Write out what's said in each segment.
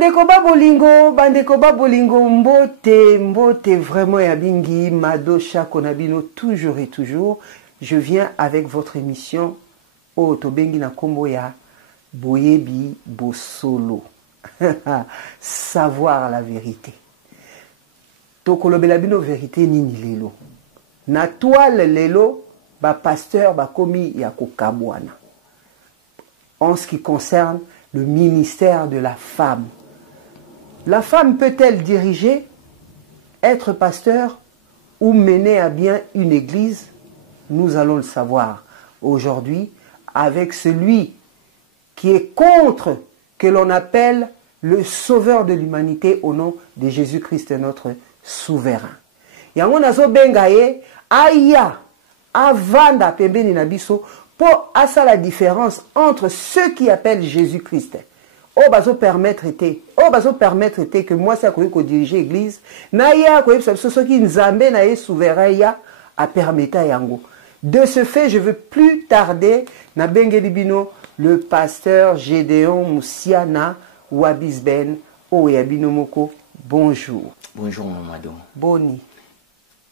bandeko babolingo, mbote vraiment yabingi, madosha konabino, toujours et toujours. Je viens avec votre émission, Tobengi na kombo ya Boyebi Bosolo. Savoir la vérité. Tokolobela bino vérité nini lelo. Na toile lelo, ba pasteur ba komi ya kokabwana. En ce qui concerne le ministère de la femme. La femme peut-elle diriger, être pasteur ou mener à bien une église? Nous allons le savoir aujourd'hui avec celui qui est contre, que l'on appelle le sauveur de l'humanité au nom de Jésus-Christ, notre souverain. Yango nazo bengaye aya avanda pembeni na biso pour asa la différence entre ceux qui appellent Jésus-Christ. Bazo permettre que moi ça ko diriger l'église na ya ko ceux qui nzambe na ye souverain ya a permettre yango. De ce fait, je veux plus tarder na bengeli bino le pasteur Gédéon Moussiana Wabisben Oyabino Moko. Bonjour. Bonjour Mamadou. Boni.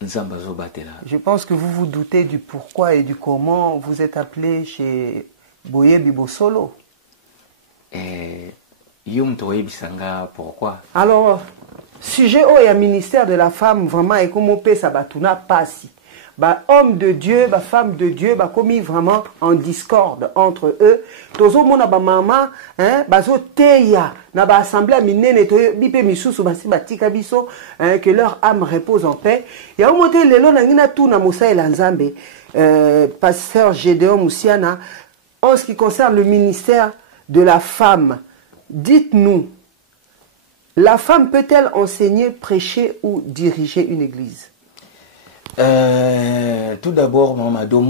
Je pense que vous vous doutez du pourquoi et du comment vous êtes appelé chez Boyebi Bosolo. Pourquoi? Alors, sujet au ya ministère de la femme, vraiment, et comme on peut ça batuna passi. Bah, homme de Dieu, bah, femme de Dieu, bah, commis vraiment en discorde entre eux. Tozo mona ba mama, hein, bazo teya, na ba assemblée minene to bipe misusu basi batika biso, que leur âme repose en paix. Ya omote lelo na ngina tu na Moussa Elanzambe, pasteur Gédéon Moussiana, en ce qui concerne le ministère de la femme, dites-nous, la femme peut-elle enseigner, prêcher ou diriger une église? Tout d'abord, Mamadou,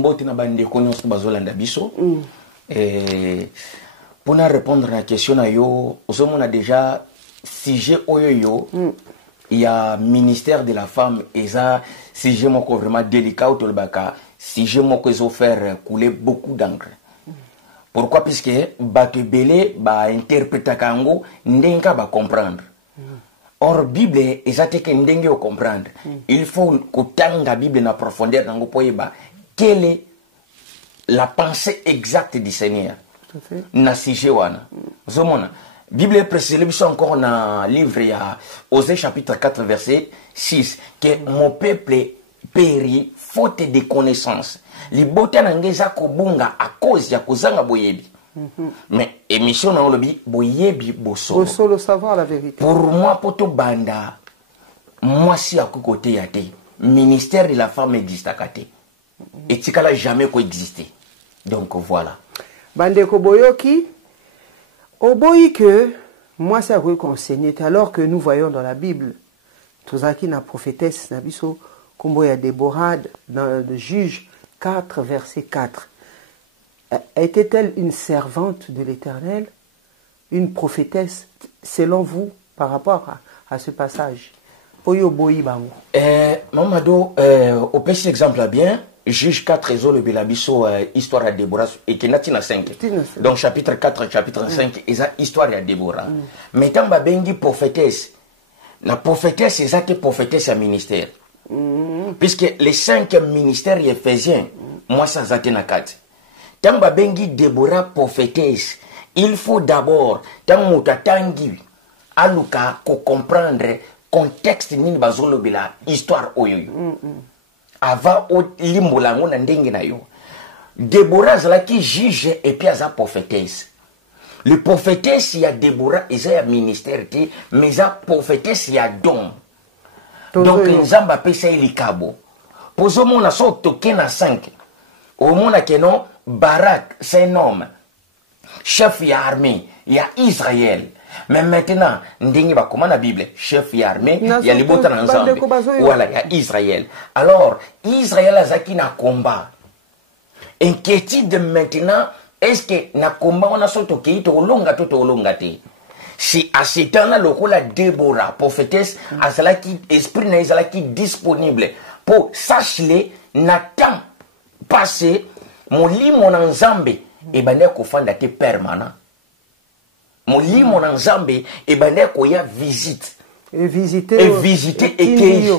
pour répondre à la question, on a déjà sujet il y a ministère de la femme et ça sujet vraiment délicat autour de sujet qui faire couler beaucoup d'encre. Pourquoi? Puisque bato belé ba interpréter kango ndenga ba comprendre. Or Bible ezate ke ndenge o comprendre. Il faut que la Bible na profondeur nango poyeba quelle est la pensée exacte du Seigneur. Na sujet wana. Zomona Bible précise encore dans livre ya Osée chapitre 4 verset 6 que mon peuple périt faute de connaissance. Libota nangeza kobunga à cause ya kozanga boyebi. Mais émission na olobi boyebi bosolo. Bosolo savoir la vérité. Pour moi poto banda moi si à côté ya te ministère de la femme existe à côté. Et tikala jamais coexister. Donc voilà. Bande ko boyoki oboyi que moi c'est à quoi conseiller alors que nous voyons dans la Bible tozaki na prophétesse na biso kombo ya Déborah dans le Juge 4 verset 4. Était-elle une servante de l'Éternel, une prophétesse, selon vous, par rapport à ce passage? Mamadou, au petit exemple bien, Juge 4, le Belabiso, histoire à Déborah, et Kenatina 5. Donc chapitre 4, chapitre 5, et ça, histoire à Déborah. Mais tant que prophétesse, la prophétesse, c'est ça que prophétesse à ministère. Puisque les 5 ministères éphésiens, moi ça zate na 4. Tant que Déborah prophétesse, il faut d'abord, tant mutatangi, aluka, ko comprendre contexte ni bazolo bila histoire oyoyo. Avant o limbolango na ndenge na yo. Déborah zala qui juge et puis aza prophétesse. Le prophétesse il y a Déborah et ça y a ministère mais ça prophétesse il y a don. Donc nzamba pesa ilikabo. Pozo mona so toke na 5. Au monde que non Barak c'est un homme chef de armée, il y a Israël. Mais maintenant, ndenge ba comment la Bible, chef de armée, il y a les botans ensemble. Voilà, il y a Israël. Alors, Israël a zaki na combat. Inquiétude maintenant, est-ce que na combat on a sorti qui to longa te. Si à ce temps-là, le rôle la Déborah, prophétesse, à cela qui esprit na cela qui disponible pour sacher na temps passé, mon lit mon ensemble et ben ko fanda te permanent. molimo na nzambe ebanda koya visite et visiter ekei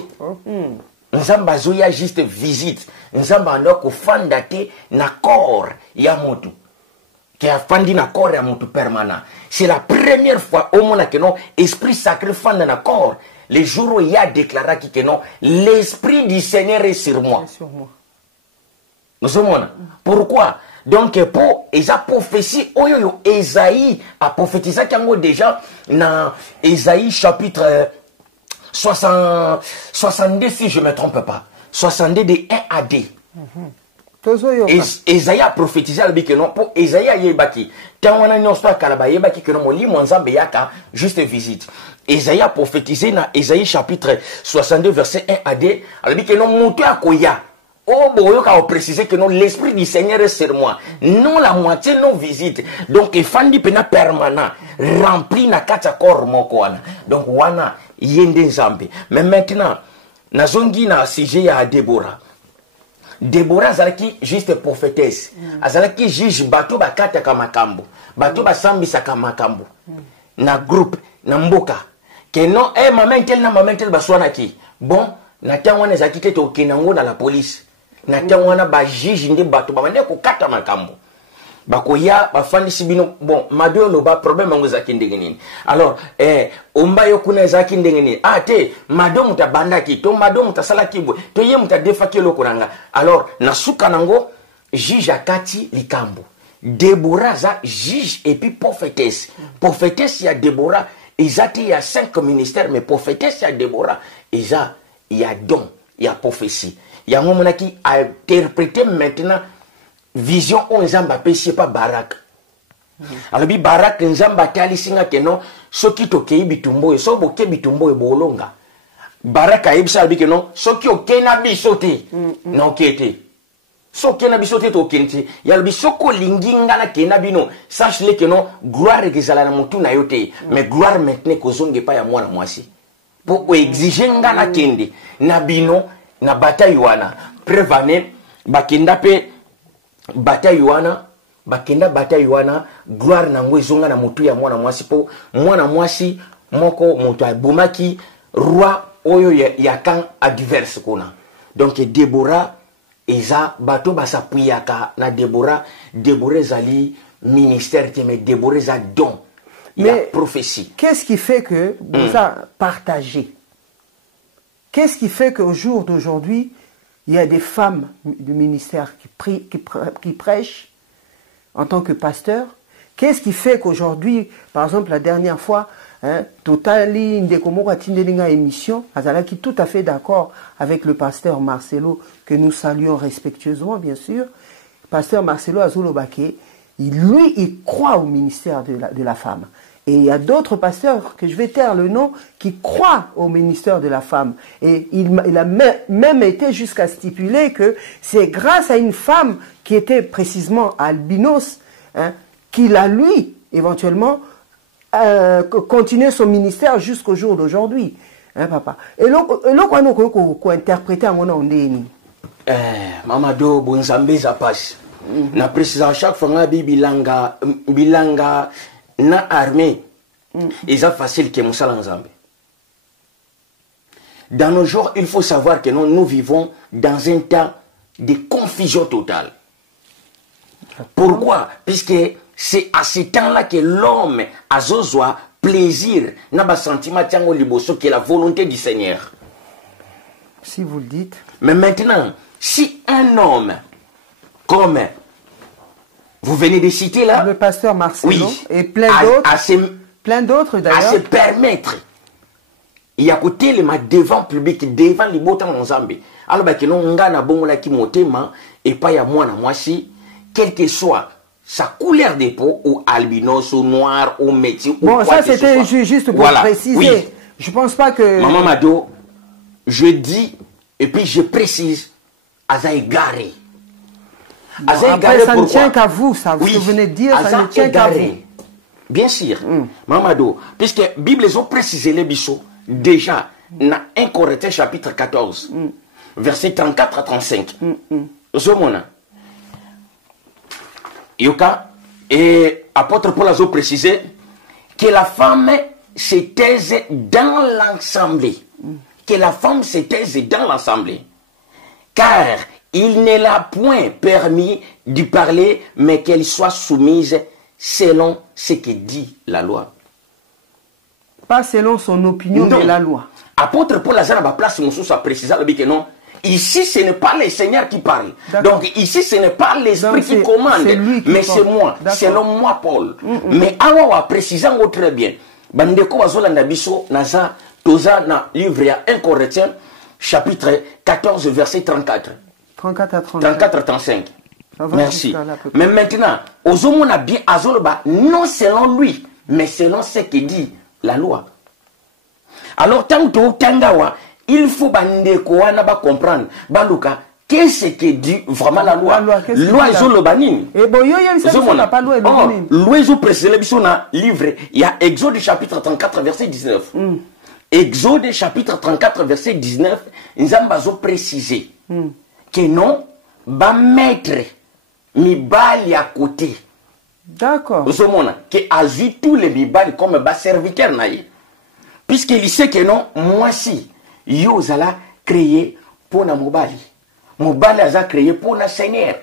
nzambe azoya juste visite nzambe anda kofanda te na corps ya motu qui a fandi na corps ya motu permanent. C'est la première fois au monde que non esprit sacré fanda na corps le jour où il a déclaré que non l'esprit du Seigneur est sur moi. Nous sommes pourquoi donc pour esa prophétie oyo Esaïe a prophétisé kango déjà dans Esaïe chapitre 62 si je ne me trompe pas 62 de 1 à 2. Esaïe a prophétisé que non pour Esaïe yebaki tant on a une histoire kalaba yebaki que non molimo nzambe yaka juste visite. Esaïe a prophétisé dans Esaïe chapitre 62 verset 1 à 2 alors que non monte akoya. Oh, bon, il a précisé que non, l'esprit du Seigneur est sur moi. Non, la moitié, non visite. Donc, il faut pena permanent, rempli na kata corps mokwana. Donc, wana, yende zambe. Mais maintenant, na zongi na sujet ya Déborah. Déborah, zalaki juste prophétesse. Azalaki juge bato bakata kamakambo. Bato basambisa kamakambo. Na groupe, na mboka. Que non, maman tel baswana ki. Bon, na tangwana zaki te to kenango na la police. Na tangwana ba juge nde bato ba mande ko kata makambo bakoya bafandi sibino bon mado lo ba problème ngo zaki ndenge nini alors omba yo kuna zaki ndenge nini te mado mutabanda ki to mado mutasala kibwe to ye mutadefa kilo kuranga alors na suka nango juge akati likambo Déborah za juge et puis prophétesse ya Déborah ezati ya 5 ministères mais prophétesse ya Déborah eza ya don ya prophétie. Il y a un moment qui a interprété maintenant vision on nzamba pesi pas barak. Alors bi barak nzamba tali singa keno soki to kei bitumbo so boke bitumbo e bolonga. Barak a ibsa bi keno soki o kena bi sote no kete. So kena bi sote to kenti ya bi soko linginga na kena bino sache le keno gloire ezala na mutu na yote mais gloire maintenant kozonge pa ya mwana mwasi. Pour exiger ngana kende na bino na bataille wana prevane bakenda pe bataille wana bakenda bataille wana gloire na ngwezonga na mutu ya mwana mwasi po mwana mwasi moko mutu abumaki roi oyo ya kan adverse kuna donc Déborah eza bato basapuyaka na Déborah zali ministère mais Déborah za don la prophétie. Qu'est-ce qui fait que vous a partagé? Qu'est-ce qui fait qu'au jour d'aujourd'hui, il y a des femmes du ministère qui prêchent en tant que pasteur? Qu'est-ce qui fait qu'aujourd'hui, par exemple, la dernière fois, Totali Ndekomora Tindelinga émission, Azala qui est tout à fait d'accord avec le pasteur Marcelo, que nous saluons respectueusement, bien sûr. Pasteur Marcelo Azulobake, lui, il croit au ministère de la femme. Et il y a d'autres pasteurs, que je vais taire le nom, qui croient au ministère de la femme. Et il a même été jusqu'à stipuler que c'est grâce à une femme qui était précisément albinos, qu'il a, lui, éventuellement, continué son ministère jusqu'au jour d'aujourd'hui. Papa. Et là, qu'on interpréter en mon nom, Mamadou Bonzambe Zapache. Na précisant chaque fois bilanga na armée ils ont facile que Moussa Nzambe. Dans nos jours, il faut savoir que nous vivons dans un temps de confusion totale. Pourquoi? Puisque c'est à ce temps-là que l'homme a besoin plaisir, n'a pas sentiment tiango liboso qui est la volonté du Seigneur. Si vous le dites. Mais maintenant, si un homme comme vous venez de citer là, le pasteur Marcelo, oui, et plein d'autres d'ailleurs, à se permettre, il y a côté le devant public, devant les botans en Zambie. Alors que nous avons bon la qui motema et pas ya moi si, quel que soit sa couleur de peau ou albinos ou noir ou métis. Bon, ça c'était juste pour préciser. Oui. Je pense pas que. Maman Mado, je dis et puis je précise, à égaré. Bon, après, ça ne tient qu'à vous, ça. Oui. Ce que vous venez de dire, ça ne tient qu'à vous. Bien sûr. Mamado, puisque la Bible a précisé les bichos, déjà, dans 1 Corinthiens chapitre 14, versets 34 à 35. Zomona. Yoka, et apôtre Paul a précisé, que la femme se taise dans l'assemblée. Que la femme se taise dans l'assemblée. Car il ne l'a point permis de parler, mais qu'elle soit soumise selon ce que dit la loi. Pas selon son opinion, non. Mais la loi. Apôtre Paul Lazare a place Moussous a précisé que non. Ici, ce n'est pas le Seigneur qui parle. Donc ici, ce n'est pas l'Esprit qui commande, mais c'est moi, selon moi, Paul. Mais awa a précisé très bien. Bandeko bazolanda biso naza toza na livre ya 1 Corinthiens chapitre 14 verset 34. 34 à 35. 34 à 35. Merci. Mais maintenant, ozomona bien azoloba non selon lui, mais selon ce que dit la loi. Alors tant que tangawa, il faut bandeko wana ba comprendre baluka qu'est-ce que dit vraiment la loi. Loi zolobanini. Et bon yo il n'a pas loi loi. Loi zo précédé biso na livre, il y a Exode chapitre 34 verset 19. Exode chapitre 34 verset 19, nzamba zo préciser que non ba mettre mibali à côté. D'accord. Zomona que azu tous les mibali comme ba serviteur naïe. Puisqu'il sait que non, moi si, yo zala créé pour na mobali. Mobali a créé pour na Seigneur.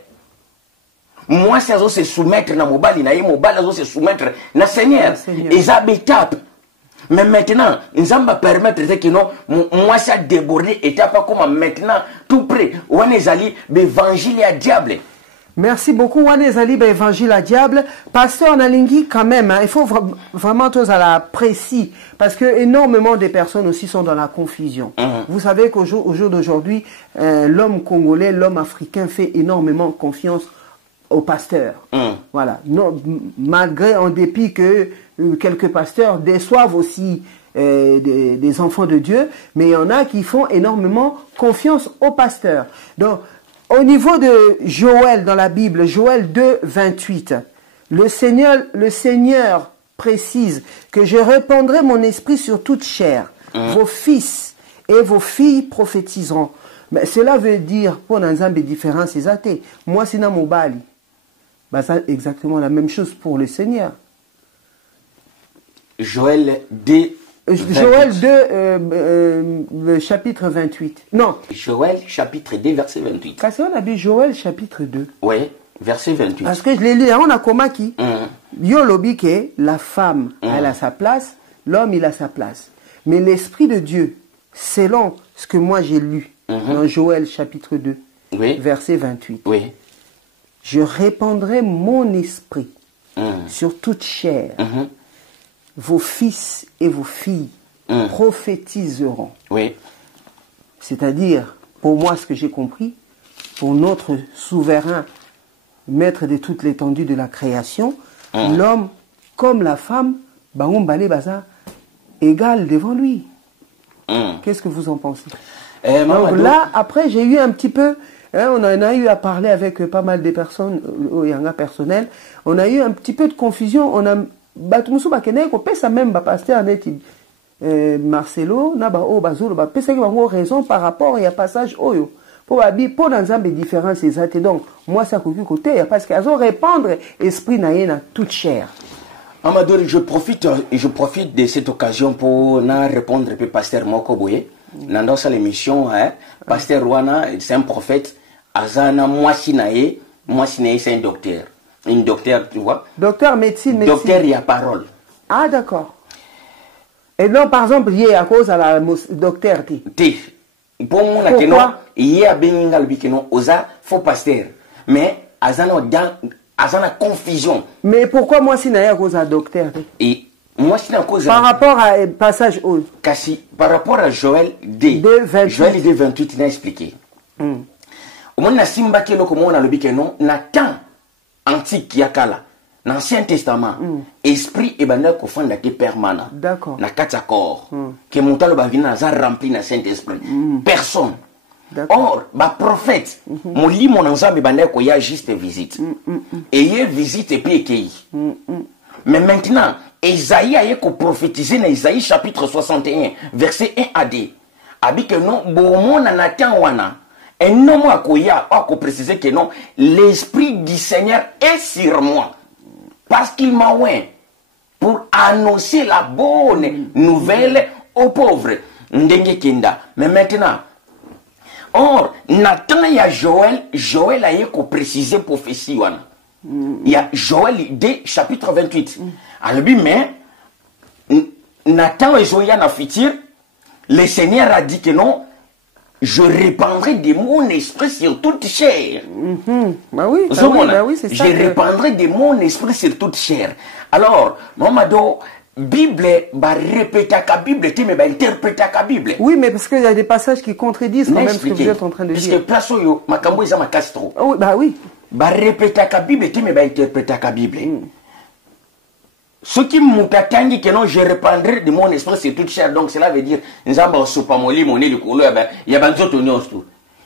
Moi si azo se soumettre na mobali na ye, mobali azo se soumettre na Seigneur. Et ça étape. Mais maintenant, nous allons permettre que non, moi ça débordé et pas comme maintenant, tout près, on est allé, l'évangile à diable. Merci beaucoup, Wanezali, évangile à diable. Pasteur Nalingi, quand même, hein, il faut vraiment tous à la précis, parce que énormément de personnes aussi sont dans la confusion. Vous savez qu'au jour d'aujourd'hui, l'homme congolais, l'homme africain fait énormément confiance aux pasteurs. Voilà. Non, malgré, en dépit que quelques pasteurs déçoivent aussi des enfants de Dieu, mais il y en a qui font énormément confiance aux pasteurs. Donc, au niveau de Joël dans la Bible, Joël 2, 28, le Seigneur précise que je répandrai mon esprit sur toute chair. Vos fils et vos filles prophétiseront. Mais cela veut dire, pour un ensemble différent, c'est athée. Moi, c'est dans mon bali. Bah, c'est exactement la même chose pour le Seigneur. Joël 2, Joël 2, le chapitre 28. Non. Joël chapitre 2, verset 28. Parce qu'on a vu Joël chapitre 2. Oui, verset 28. Parce que je l'ai lu, on a comment qui Yo lobi que la femme, elle a sa place, l'homme, il a sa place. Mais l'Esprit de Dieu, selon ce que moi j'ai lu dans Joël chapitre 2, verset 28. Oui. Je répandrai mon esprit sur toute chair. Vos fils et vos filles prophétiseront. Oui. C'est-à-dire, pour moi, ce que j'ai compris, pour notre souverain, maître de toute l'étendue de la création, l'homme comme la femme, baza, égal devant lui. Qu'est-ce que vous en pensez? Donc là, après, j'ai eu un petit peu, on en a eu à parler avec pas mal de personnes, au Yanga personnel, on a eu un petit peu de confusion, on a batumusu bakene ko pesa même ba pasteur neti Marcelo na ba o bazolo ba pesa ki bango raison par rapport à passage oyo pour babi pour dans un différent c'est ça donc moi ça koki côté parce qu'ils ont répandre esprit na yena toute chair. Amadou, je profite de cette occasion pour na répondre pe pasteur Moko Boye dans sa l'émission pasteur Rwana c'est un prophète azana moi sinaye c'est un docteur. Une docteur, tu vois. Docteur médecine. Docteur, il y a parole. Ah, d'accord. Et non, par exemple, il y a à cause à la docteur. Pour moi, il y a bien osa faux pasteur. Mais, azana confusion. Mais pourquoi moi, si à cause à docteur? Et moi, si à cause par rapport à passage haut. Par rapport à Joël D. Joël D 28, il a expliqué. Au moins, Simba qui est comme on a le biquenon, n'attend. Antique yakala l'Ancien Testament esprit et bandel ko fanda te permanent d'accord na kata corps que montalo ba vina za rempli na Saint-Esprit personne or ba prophète mon li mon ensemble bandel ko ya juste visite et y visite et puis écueil mais maintenant Isaïe a ko prophétiser dans Isaïe chapitre 61 verset 1 à 2 abi que non bon na natan wana. Et non, moi, a précisé que non, l'Esprit du Seigneur est sur moi. Parce qu'il m'a oué. pour annoncer la bonne nouvelle aux pauvres. Ndenge Kenda. Mais maintenant, or, Nathan et Joël a eu préciser prophétie. Il y a Joël 2, chapitre 28. Alors, mais Nathan et Joël a futur, le Seigneur a dit que non, je répandrai de mon esprit sur toute chair. Bah oui, c'est ça. Je répandrai de mon esprit sur toute chair. Alors, Mamado, Bible, bah répéter la Bible, mais bah interpréter la Bible. Oui, mais parce qu'il y a des passages qui contredisent quand même ce que vous êtes en train de dire. Parce que place où Makambo est ma castro. Oui, bah oui. Bah répéter la Bible, mais bah interpréter la Bible. Ce qui m'ont attendu que non, je répandrai de mon esprit sur toute chair. Donc cela veut dire, Nzamba Sopamoli, mon le couleur, il y a des autres tout.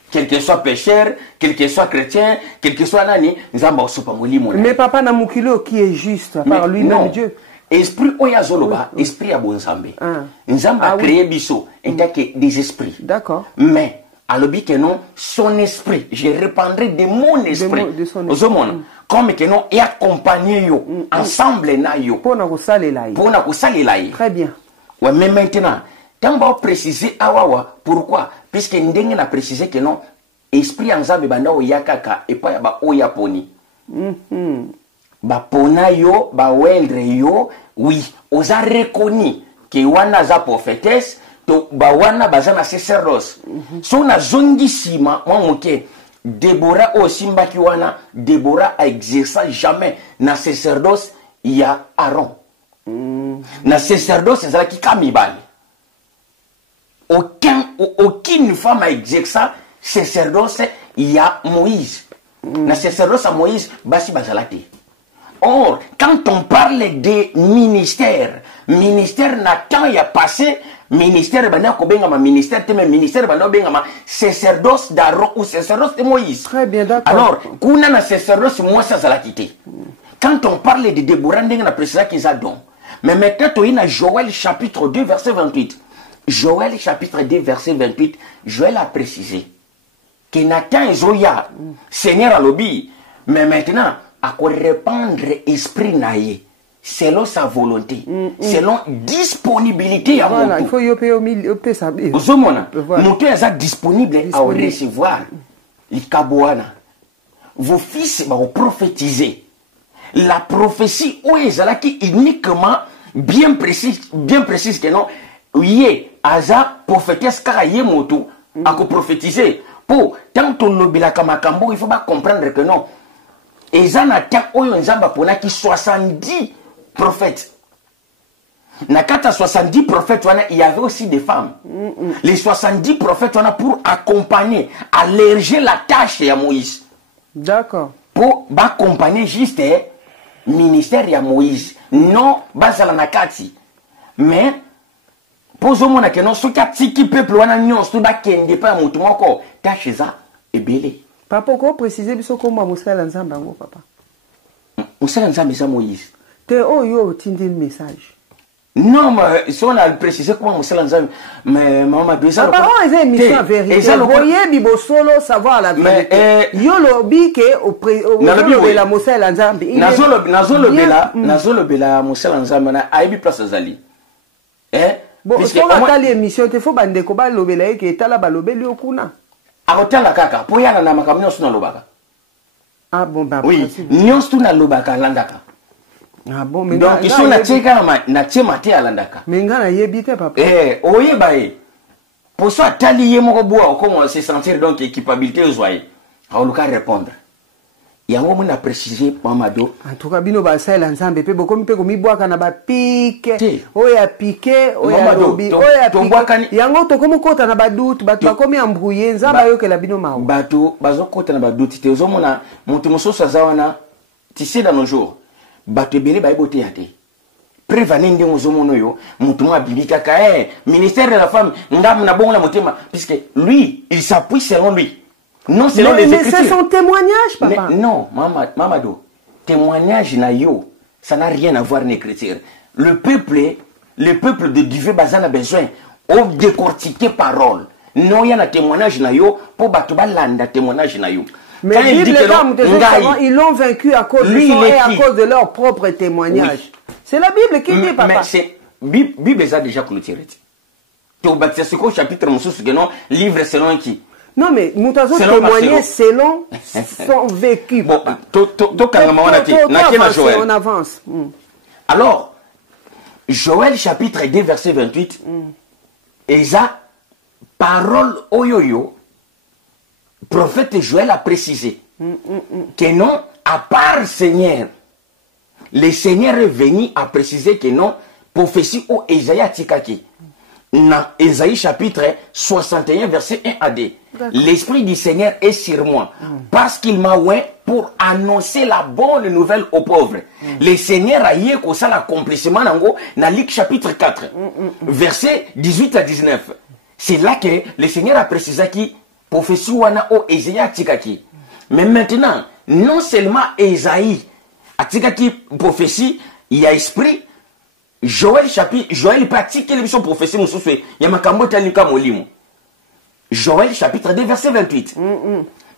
Quel que soit pécheur, quel que soit chrétien, quel que soit nani, Nzamba Sopamoli, mon. Mais papa Namukilo qui est juste, à part lui-même Dieu. Esprit Oyazoloba, esprit à Bonzambe. Nzamba a créé Bisso, et que des esprits. D'accord. Mais, à l'objet que non, son esprit, je répandrai de mon esprit. De son esprit. Comme que non, et accompagner yo, ensemble na yo. Pour nous saler Très bien. Ouais, mais maintenant, tant on préciser awawa, pourquoi? Puisque n'dengue n'a précisé que non, esprit ensemble banda oyakaka et pas ba oyaponi. Ba pona yo, ba weldre yo, oui, osa reconnu que wana za prophétesse, to ba wana bazana sacerdoce. So na zongi sima, moi moke, Déborah au Simbaki wana, Déborah a exercé jamais na sacerdoce, il y a Aaron. Na sacerdoce, c'est ça qui kamibali. Aucune femme a exercé sacerdoce, il y a Moïse. Na sacerdoce à Moïse, basi bazalati. Or, quand on parle de ministère n'a tant y a passé, ministère bana ko benga ma ministère te ministère bana benga ma sacerdoce d'Aaron ou sacerdoce de Moïse. Très bien, d'accord. Alors, kuna na sacerdoce moi ça la quitter. Quand on parle de Déborah ndenga na précisa qu'ils a don. Mais maintenant tu as Joël chapitre 2 verset 28. Joël chapitre 2 verset 28, Joël a précisé que Nathan et Zoya Seigneur a lobby, mais maintenant à quoi répandre esprit naïe selon sa volonté, selon disponibilité à voilà, il faut yopé ça. Moto est disponible à recevoir l'ikaboana. Vos fils vont prophétiser. La prophétie où est qui uniquement bien précise que non, oui, aza prophétesse car yé moto à prophétiser. Pour tant on lobila kamakambo, il faut pas comprendre que non. Et ça n'a qu'à oyo nzamba pona qui 70 prophètes. Nakata 70 prophètes, il y avait aussi des femmes. Les 70 prophètes, pour accompagner, alléger la tâche de Moïse. D'accord. Pour accompagner juste le ministère de Moïse. Non, basala nakati. Mais, pour ce moment, ce qui peuple, on a non, tout bas qui n'est pas mon tout encore. Tâche ça, et belé. Papa, comment préciser comment Moussa l'ensemble, papa? Moussa l'ensemble, c'est Moïse. Oh yo, tindi le message. Non, mais si on a précisé comment Moussa l'ensemble, mais maman dit ça. Papa, on a une mission à vérité. Vous voyez, Bibo solo savoir la vérité. Yo lobi ke au la Moussa l'ensemble. Nazolo bela Moussa l'ensemble na aibi place zali. Bon, si on a tali émission, il faut bande ko ba lobela ke tala ba lobeli okuna. Akotala kaka, po yana na makamnyo suna lobaka. Ah bon, bah oui, nyons tu na lobaka landaka. Ah bon, mais donc ils sont na tcheka na tchema te alandaka. Mais nga na yebite papa. Oyeba pour ça tali ye moko boa comment se sentir donc équipabilité aux oyer. Aoluka répondre. Yango mona préciser Mamado. En tout cas bino ba sala nzambe pe bokomi pe komi boaka na ba pique. Oya piqué, oya lobi, oya piqué. Yango to komo kota na ba doute, ba to komi embrouiller nzamba yo ke la bino mao. Bato bazo kota na ba doute te ozomona mutu mososo azawana tissé dans nos jours. Bato belé ba ebote yate. Prévenir ndenge ozomona yo mutu mo abibika ka ministère de la femme ngam na bongo la motema puisque lui il s'appuie selon lui. Non, selon les Écritures. Mais c'est son témoignage, papa. Mais non, Mamado, témoignage na yo, ça n'a rien à voir avec l'Écriture. Le peuple de Dieu bazan a besoin de décortiquer parole. Non, il y a un témoignage na yo pour batuba landa témoignage na yo. Mais ils l'ont vaincu à cause de son et à cause de leur propre témoignage. Oui. C'est la Bible qui dit, papa. Mais c'est Bible a déjà clôturé. C'est quoi chapitre non livre selon qui? Non, mais nous avons témoigné selon son vécu. Bon, on avance. Alors, Joël chapitre 2, verset 28, et ça, parole oyoyo, prophète Joël a précisé que non, à part Seigneur, le Seigneur est venu à préciser que non, prophétie au Esaïe Tikaki. Dans Esaïe chapitre 61, verset 1 à 2. L'Esprit du Seigneur est sur moi, parce qu'il m'a oint pour annoncer la bonne nouvelle aux pauvres. Le Seigneur a eu ça l'accomplissement dans Luc chapitre 4, verset 18 à 19. C'est là que le Seigneur a précisé qui prophétie wana o Esaïe Tikaki. Mais maintenant, non seulement Esaïe Tikaki prophétie, il y a esprit. Joël pratique les missions prophéties il y a makambo tanika molimo. Joël chapitre 2 verset 28.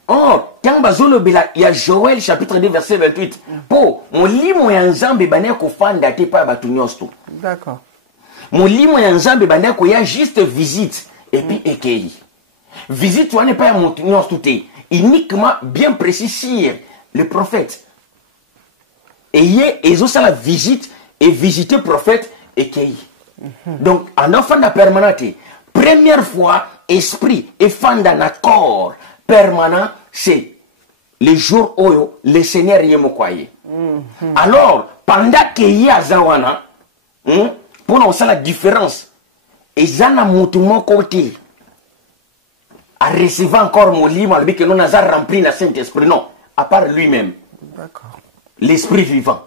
Or, quand bazolo bela il y a Joël chapitre 2 verset 28. Po molimo ya nzambe bana ko fanda te pa batu nyosto. D'accord. Molimo ya nzambe bana ko ya juste visite et puis ekei. Visite wana pas ya mutu nyosto te. Uniquement bien précis sur le prophète. Et ils ont ça la visite et visiter prophète et cueillir. Donc, en offrant la permanente, première fois, esprit et fan d'un accord permanent, c'est le jour où le Seigneur y est mokoye. Alors, pendant qu'il y a Zawana, pour nous, c'est la différence. Et Zana Moutoumon côté, à recevoir encore mon livre, alors que nous avons rempli le Saint-Esprit. Non, à part lui-même. D'accord. L'esprit vivant.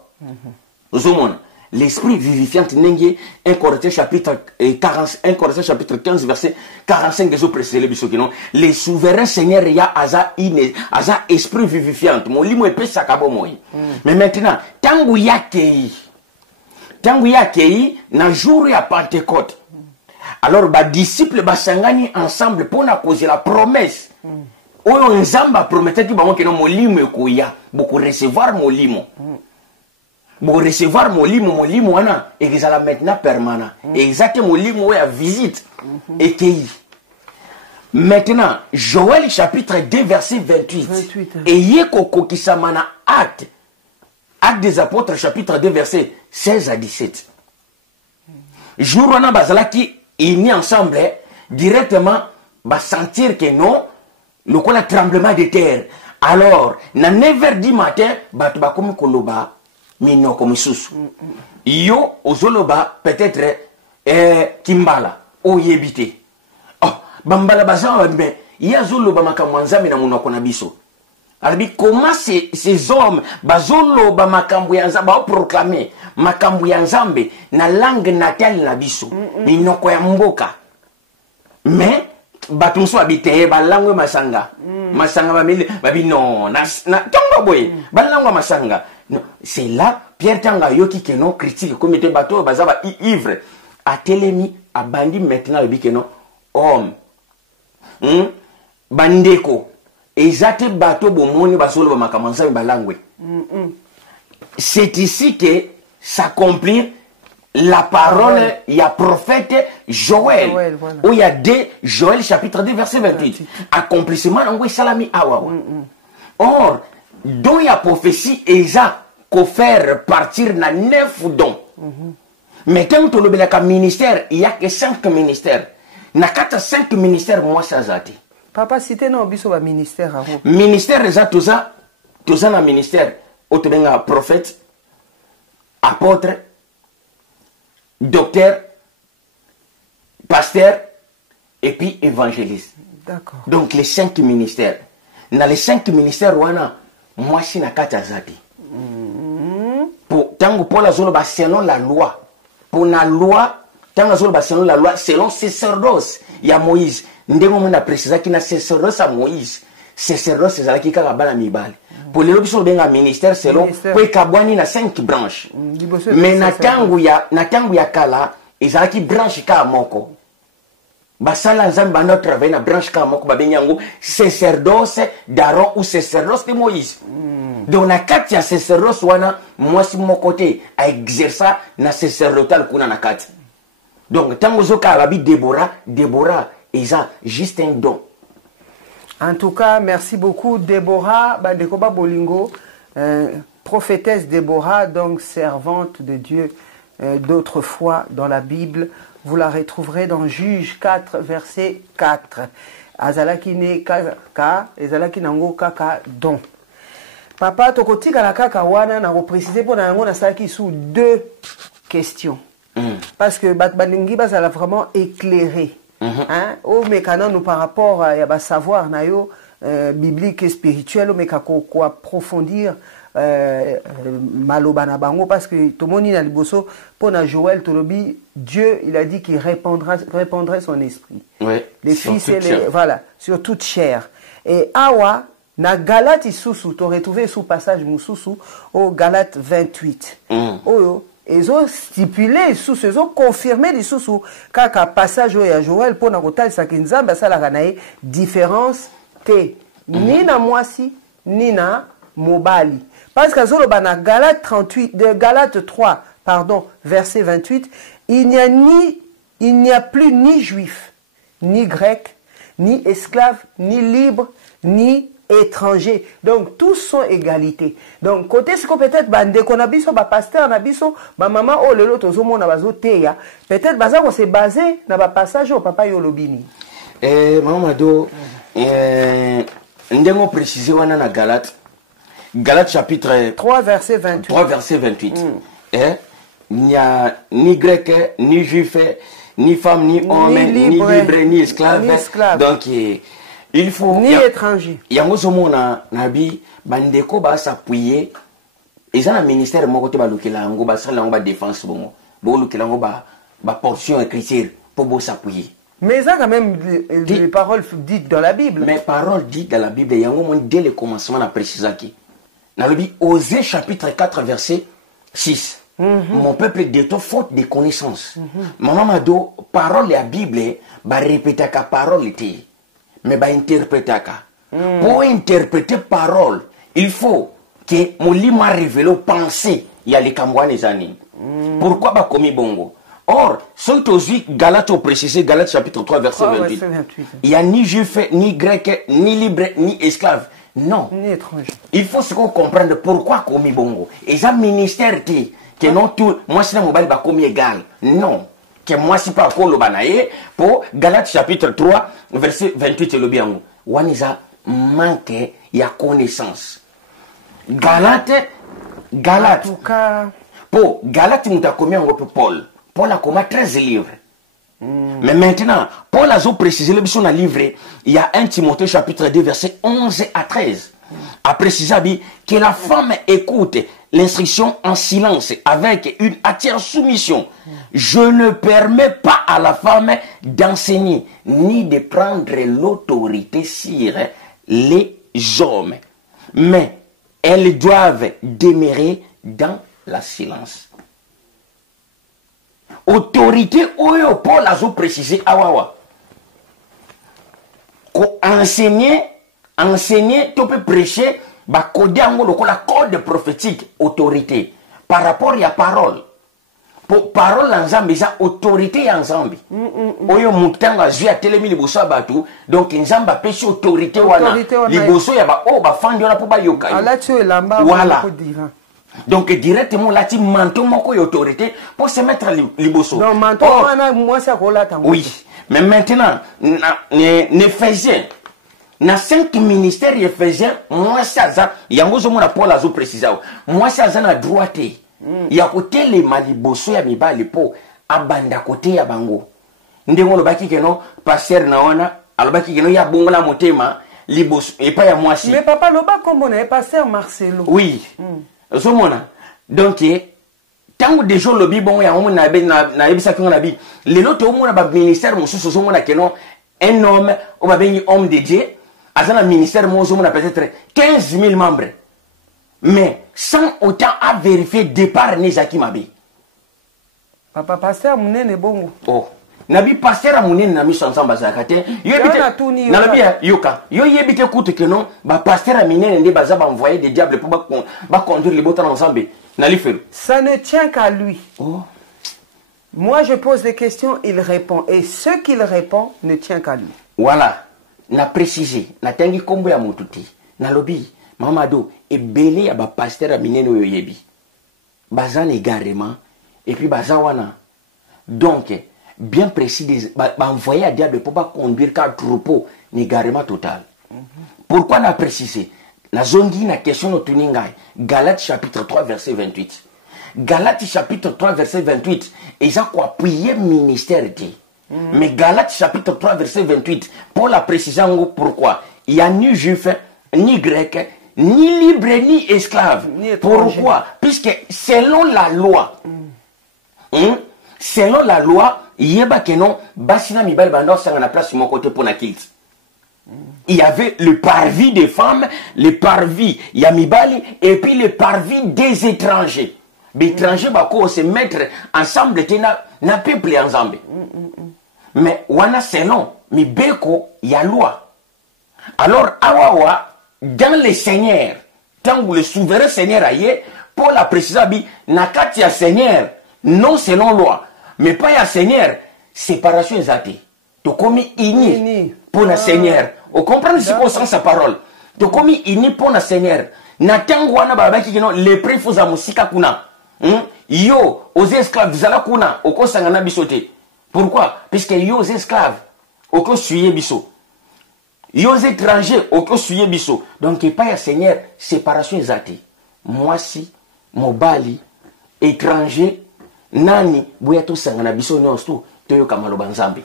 L'esprit vivifiant, 1 Corinthiens chapitre 15, verset 45 des autres précédents, les souverains seigneurs y a aza esprit vivifiant. Mon limo épais sakabo moi. Mais maintenant, tangu ya kei, na jour ya Pentecôte. Alors, les disciples basangani ensemble pour na causer la promesse. Oyo nzamba promettait que mon limo ekoya, beaucoup recevoir mon limo. Pour recevoir mon limo wana et que ça la maintenant permanent. Exactement mon limo à visite et qui. Maintenant, Joël chapitre 2 verset 28. Et yeko qui samana acte des apôtres chapitre 2 verset 16 à 17. Jour wana bazala qui unis ensemble directement va sentir que non le quoi tremblement de terre. Alors, na 9h du matin, batu bakomi koloba mino comme sous. Yo ozoloba peut-être kimbala o yebite. Oh, bambala bazan mais ya zoloba makambo nzambe na munoko na biso. Alors comment ces hommes bazoloba makambo ya nzambe ba proclamer makambo ya nzambe na langue natale na biso minoko ya mboka. Mais batumso abite ba langue masanga. Masanga babi non na tongo boy ba langue masanga. Non, c'est là, Pierre Tanga Yoki que non critique, comme était bateau, bazaba ivre, a télémi, a bandi maintenant le que non, homme, bandeko, et zate bateau bomoni basolo bamakamansa balangwe. C'est ici que s'accomplit la parole, il y a prophète Joël, voilà. Où il y a Joël chapitre 2 verset 28. Accomplissement, on voit salami awawa. Or, dont il y a prophétie et ça qu'on faire partir na 9 dons. Mais quand on a un ministère, il n'y a que 5 ministères. Na 5 ministères, moi ça zati. Papa, si tu as un ministère. Ministère, ça, tout ça, un ministère. Où tu as un prophète, apôtre, docteur, pasteur, et puis évangéliste. D'accord. Donc les 5 ministères. Dans les 5 ministères, moi, je suis na kata zati. Pour la zone selon la loi. Pour la loi, selon la loi, selon sacerdoce, il y a Moïse. Nous avons précisé qu'il y a sacerdoce à Moïse. Sacerdoce, c'est là qui a la mibale. Pour les autres, il y a un ministère selon. Pour les Kabouani, il y a 5 branches. Mais il y a Kala, il y a qui branche ka moko. Basala nzamba notre travail na branche ka moko babenyango sacerdoce d'Aaron ou sacerdoce de Moïse. donc na kati ya sacerdoce wana mwasi moko te aexerça na sacerdotal kuna na kati. Donc tango zoka babi Déborah eza juste un don. En tout cas, merci beaucoup Déborah Bandekoba Bolingo, prophétesse Déborah, donc servante de Dieu d'autrefois dans la Bible. Vous la retrouverez dans Juge 4 verset 4. Azalaki ne kaka ezalaki nango kaka don. Papa tokotika la kaka wana na repréciser pour na yango na salaki sous deux questions. Parce que Batbaningi ça l'a vraiment éclairé. Hein? Au mécanisme nous par rapport à savoir na yo biblique et spirituel, au mécanisme quoi approfondir malobana bango parce que tout le monde a liboso pour na Joël Tolobi Dieu il a dit qu'il répandrait son esprit. Oui, les fils et les voilà sur toute chair. Et awa na Galate isusu to retrouver sous passage mususu au Galate 28. Oyo ils ont stipulé sous ils ont confirmé les sous kaka passage à Joël pour na kotal sakinzamba sala kanae différence te ni na mwasi ni na mobali parce que zoloba na Galate 38 de Galate 3 pardon verset 28 il n'y a plus ni juif ni grec ni esclave ni libre ni étrangers, donc tous sont égalité. Donc côté ce que peut-être bande qu'on a biso ba pasteur na biso ba maman oh lelo tozo mona bazo teya peut-être baza ko se basé na ba passage au papa yolobini. Maman do ndemo préciser wana na Galate chapitre 3 verset 28. 3 verset 28. Il n'y a ni grec ni juif ni femme ni homme ni libre ni esclave. Donc il faut ni étranger. Yango somona nabi bandeko ba s'appuyer ils ont un ministère moko te ba lukela ngo ba sala ngo ba défense bongo bo lukela ngo ba portion écriture pour bo s'appuyer. Mais ça quand même les paroles dites dans la Bible. Mais paroles dites dans la Bible yango mon dès le commencement na préciser qui. Na lobi Osée chapitre 4 verset 6. Mon peuple détourne faute de connaissances. Maman Mado parole de la Bible ba répéter ka parole té. Mais bah interpréter pour interpréter parole il faut que mon lit m'a révélé penser il y a les Cambouans les années pourquoi bah commis bongo or ce aujourd'hui Galate au précisé Galate chapitre 3 verset 28 il y a ni juif ni grec ni libre ni esclave non ni étranger il faut ce qu'on comprenne pourquoi commis bongo et ça ministère qui que non tout moi c'est un mobile bah commis égal non que moi si pas pour le banaye pour Galates chapitre 3 verset 28 le bien waniza manque ya connaissance Galates en tout cas pour Galates nous a commis un Paul a commis 13 livres mais maintenant Paul a précisé le son livre il y a 1 Timothée chapitre 2 verset 11 à 13 a précisé que la femme écoute l'instruction en silence avec une entière soumission. Je ne permets pas à la femme d'enseigner ni de prendre l'autorité sur les hommes, mais elles doivent demeurer dans la silence. Autorité, oyo Paul a précisé awawa. Enseigner, tu peux prêcher. Bah code la code prophétique autorité par rapport à la parole pour parole ensemble ça autorité ensemble oyo mutanga zia telemi liboso batu donc nzamba pesi autorité wana liboso ya ba o ba fandi wana pour ba yoka voilà donc directement là tu manteau moko autorité pour se mettre liboso non manteau wana moi ça kola tango oui mais maintenant ne faisait na 5 ministères éphésiens moi ça yango zo mona Paul azo préciser moi ça na droite ya côté les maliboso ya mibali po abanda côté ya bango ndengo lobaki keno pasteur na wana alobaki keno ya bongo na motema liboso et pas ya moi si mais papa loba kombo na pasteur Marcelo oui zo mona donc tango déjà lobi bongo ya mo na ebisa kingo na bi lelo to mo na ba ministère mususu zo mona keno un homme ou ba bengi homme de Dieu à un ministère, moi, on a peut-être 15 000 membres. Mais sans autant à vérifier départ Nezaki Mabi. Papa pasteur, mon est bon. Oh, nabi pasteur amunene na miso ensemble bazakate nalabia yoka yo yebite kutu que non ba pasteur amunene nde baza ba envoyer des diables pour ba conduire les botans ensemble na lifero. Ça ne tient qu'à lui. Oh. Moi je pose des questions, il répond et ce qu'il répond ne tient qu'à lui. Voilà, na préciser na tangi kombo ya mututi na lobi mamado e belé ya ba pasteur amunene yo yebi bazan égarement et puis bazawana donc bien précis envoyer à diable pour pas conduire car troupeau égarement total. Pourquoi n'a précisé la zone dit la question no tuningai Galates chapitre 3 verset 28. Galates chapitre 3 verset 28 et ça quoi prier ministère était. Mais Galates chapitre 3 verset 28 pour la précision pourquoi il y a ni juif ni grec ni libre ni esclave. Pourquoi? Puisque selon la loi, selon la loi, yeba kenon basina mibal bando sang na place sur mon côté pour na kilt. Il y avait le parvis des femmes, le parvis yamibali et puis le parvis des étrangers. Les étrangers bako se mettre ensemble na peuple ensemble. Mais wana selon mi beko ya loi. Alors awawa dans les seigneurs, tant que le souverain seigneur aye, pour la précision, nakati ya seigneur, non selon loi, mais pas ya seigneur, séparation exacte. Tu commis ini pour la seigneur. Vous comprenez ce qu'on sent sa parole. Tu commis ini pour la seigneur. Natango wana babaki kino les prix faut musika kuna. Yo aux esclaves zala kuna oko sangana bisote. Pourquoi? Puisque yo aux esclaves oko suye biso. Yo aux étrangers oko suye biso. Donc il pas ya seigneur séparation exacte. Moi si mobali étranger nani boya to sangana biso nyonso to yo kamaloba nzambe.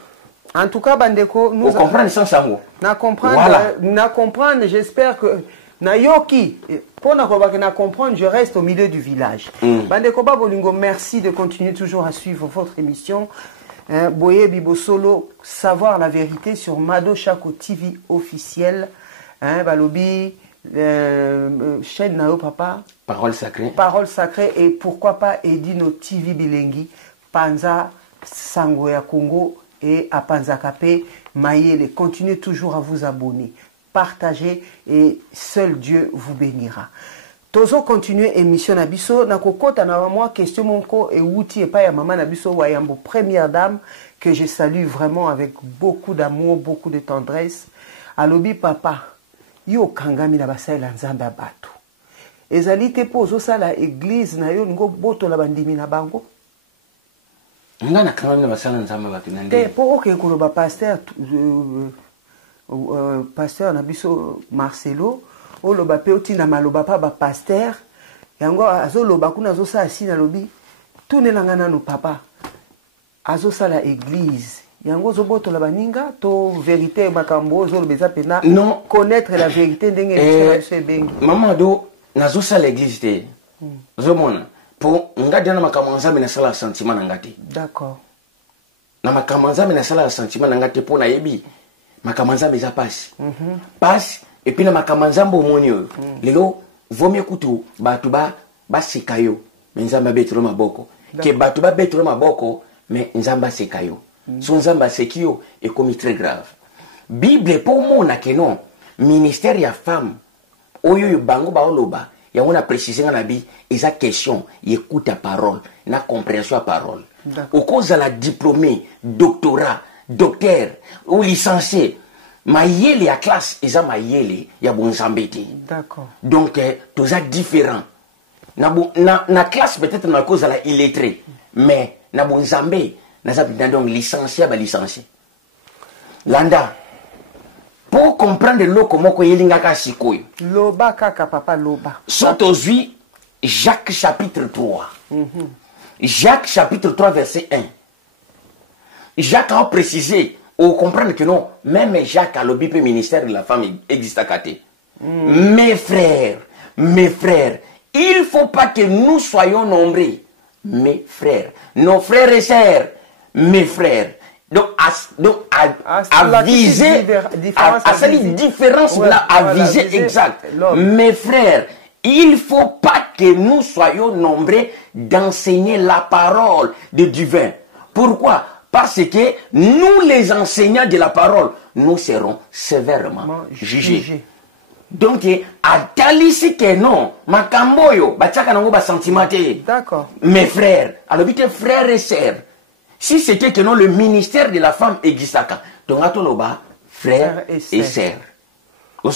En tout cas bandeko nous comprendre sans sango. Na comprendre voilà. Na comprendre j'espère que na yoki pour na comprendre je reste au milieu du village. Bandeko Babolingo merci de continuer toujours à suivre votre émission Boye Bibosolo savoir la vérité sur Mado Chako TV officiel balobi chaîne Nao Papa Parole sacrée et pourquoi pas Edino TV Bilengi Panza Sango ya Congo et à Panzakape Mayele. Continuez toujours à vous abonner, partagez et seul Dieu vous bénira. Tozo continuer émission Nabiso na kokota na moi question monko et outi et pas ya maman Nabiso wayambo première dame que je salue vraiment avec beaucoup d'amour, beaucoup de tendresse. Alobi papa yo kangami na basala nzambe abato. Ezali te pozo sala église na yo ngo boto la bandimi na bango. Ngana kangami na basala nzambe abato nande. Te po ke ko ba pasteur pasteur Nabiso Marcelo o loba pe otina maloba pa ba pasteur yango azoloba kuna azosa asina lobi tunelanga nanu papa azosala église yango zoboto la baninga to vérité makambo zolobeza pena non connaître la vérité ndenge se bengi maman do nazosala église te zomona po ngadi na makambo nzambe na sala sentiment na ngati d'accord na makambo nzambe na sala sentiment na ngati po na yebi makambo nzambe za passe passe et puis na makambo nzambe omonio lelo vomie kutu batu ba sikayo nzambe betro maboko ke batu ba betro maboko mais nzamba sekayo son nzamba sekio et comme très grave bible pour mona que non ministère ya femme oyo bango ba oloba ya on a précisé na bi eza question écoute ta parole na compréhension à parole au cause de la diplômé doctorat docteur ou licencié mayele ya classe eza mayele ya bonzambe te d'accord donc tous a différent na classe peut-être na cause la illettré mais na bonzambe na za donc licencié ba licencié landa pour comprendre le comment ko yelinga ka sikoyo loba kaka papa loba sotozui Jacques chapitre 3 Jacques chapitre 3 verset 1 Jacques a précisé ou comprendre que non même Jacques a le ministère de la femme existe à côté. Mes frères il faut pas que nous soyons nombreux mes frères nos frères et sœurs mes frères donc à viser à cette différence là à viser exact mes frères il faut pas que nous soyons nombreux d'enseigner la parole de divin. Pourquoi? parce que nous, les enseignants de la parole, nous serons sévèrement jugés. Donc, à talisi que non, makamboyo, bachaka nango ba sentimenté. D'accord. Mes frères, alors vite frères et sœurs. Si c'était que non, le ministère de la femme existaka, donc atoloba, frères et sœurs. En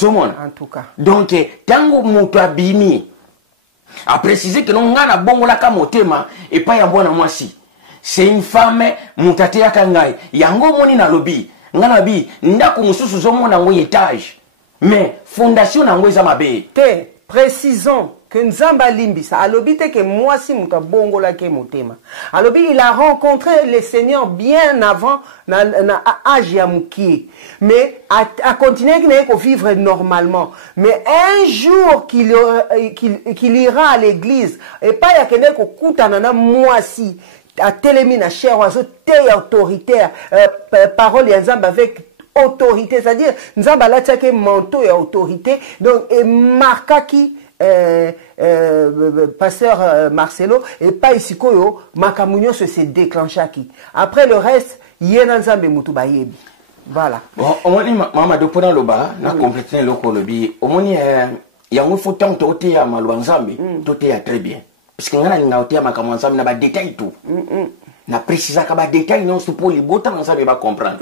tout cas. Donc, tango moto abimi, a précisé que non, ngana bongo la kamotema, et pas yambona moi si. C'est une femme, mutate ya kangai, yango moni na lobi, ngana bi, ndako mususu zomo na ngoy étage. Mais fondation na ngweza mabe. Te, précisons que Nzamba Limbisa, alobi te que moi si muta bongo la ke motema. Alobi il a rencontré le Seigneur bien avant na âge ya muki. Mais a continué à vivre normalement. Mais un jour qu'il ira à l'église et pas ya kene ko kutanana moi si a télémi na cher oiseau te autoritaire parole ya Nzamba avec autorité, c'est-à-dire Nzamba la tchake manteau et autorité, donc et marqua qui pasteur Marcelo et pas ici koyo makamunyo se déclenché qui après le reste yena Nzambe mutu bayebi voilà. Bon au moins mama do pona loba na compléter loko lobi au moins yango faut tant toté ya malwa Nzambe toté ya très bien parce que ngana linga oté ya makamunyo Nzambe na ba détail tout na préciser que les détails non pour les beaux temps ça va comprendre.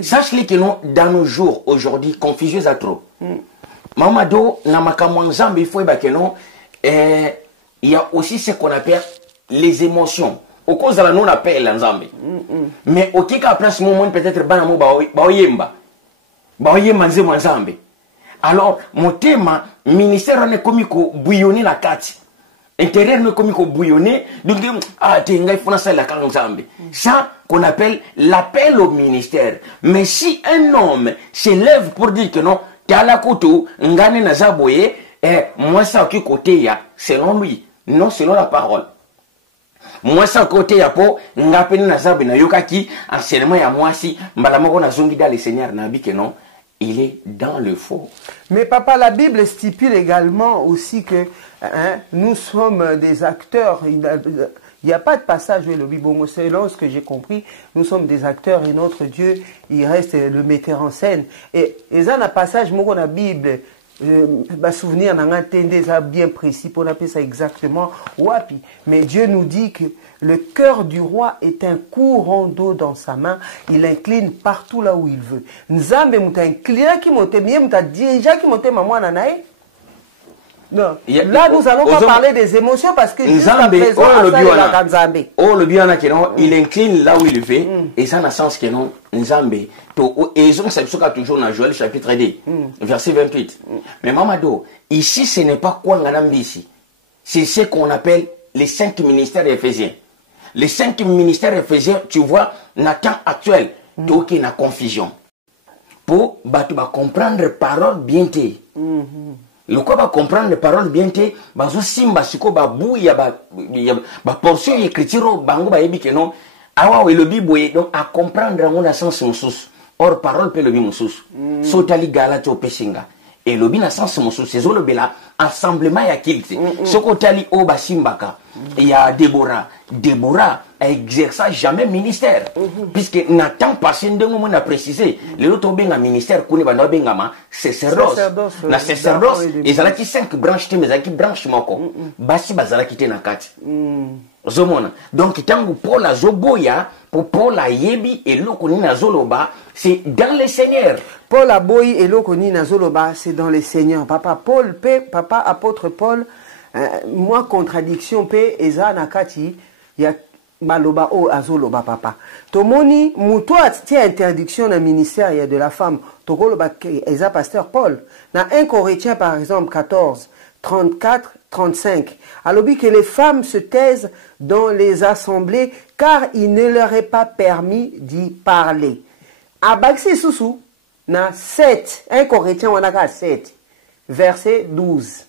Sache que non dans nos jours aujourd'hui confusion à trop. Mamado na makamwanzambe il faut que non il y a aussi ce qu'on appelle les émotions. Au cause de la non appel l'ensemble. Mais au cas place moment peut-être banamo baoyemba. Baoyemba nze mwanzambe. Alors mon thème ministère on est comme ko bouillonner la carte. Intérieur ne comme bouillonner, donc il faut ça qu'on appelle l'appel au ministère. Mais si un homme s'élève pour dire que non, Tiala Koto, Ngane Nazaboye, moi ça qui côté ya, selon lui, non selon la parole. Moi ça côté ya po, Ngapeni Nazabe na Yokaki, enseignement ya moi si, Mbalamoko na Zongida le Seigneur Nabi que non, il est dans le faux. Mais papa, la Bible stipule également aussi que nous sommes des acteurs. Il n'y a pas de passage où le Bibongo, selon ce que j'ai compris, nous sommes des acteurs et notre Dieu, il reste le metteur en scène. Et ça, un passage, moi, la Bible, souvenir, bien précis pour appeler ça exactement, wapi. Mais Dieu nous dit que le cœur du roi est un courant d'eau dans sa main. Il incline partout là où il veut. Nzambe muta inclina qui monte bien, muta déjà qui monte maman nanae. Non. Là, nous allons pas parler des émotions parce que Nzambe, le biana que non, il incline là où il veut. Et ça n'a sens que non, Nzambe. Et ils ont cette chose toujours dans Joël chapitre 2, verset 28. Mais Mamado, ici ce n'est pas quoi ici. C'est ce qu'on appelle les 5 ministères éphésiens. Les 5 ministères éphésiens, tu vois, dans le temps actuel, donc il y a confusion. Pour comprendre parole bien té. Le quoi va comprendre parole bien té, bazo simba siko ba bouya ba portion écriture bango ba yebi que non. Awa we le bible donc à comprendre en un sens sous. Or parole peut le bi sous. Sotali galate au peshinga. Et le bin sens sous c'est le bela assemblement ya kilti. Soko tali o ba simbaka. Il y a Déborah a exercé jamais ministère. Puisque Nathan passé on a précisé, les autres benga ministère kuni ba no benga ma sacerdoce. Na sacerdoce, ils ont qui 5 branches mais qui branche moko. Basi bazala kité na kati. Zomona. Donc tangu Paul a zoboya pour Paul a yebi et lokoni na zoloba, c'est dans le Seigneur. Paul a boyi et lokoni na zoloba, c'est dans le Seigneur. Papa apôtre Paul moi contradiction pe eza nakati ya maloba o azoloba papa tomoni muto atia interdiction na ministère ya de la femme tokoloba eza pasteur Paul na 1 Corinthiens par exemple 14 34 35 alobi que les femmes se taisent dans les assemblées car il ne leur est pas permis d'y parler abaksi susu na 7 1 Corinthiens wanaka 7 verset 12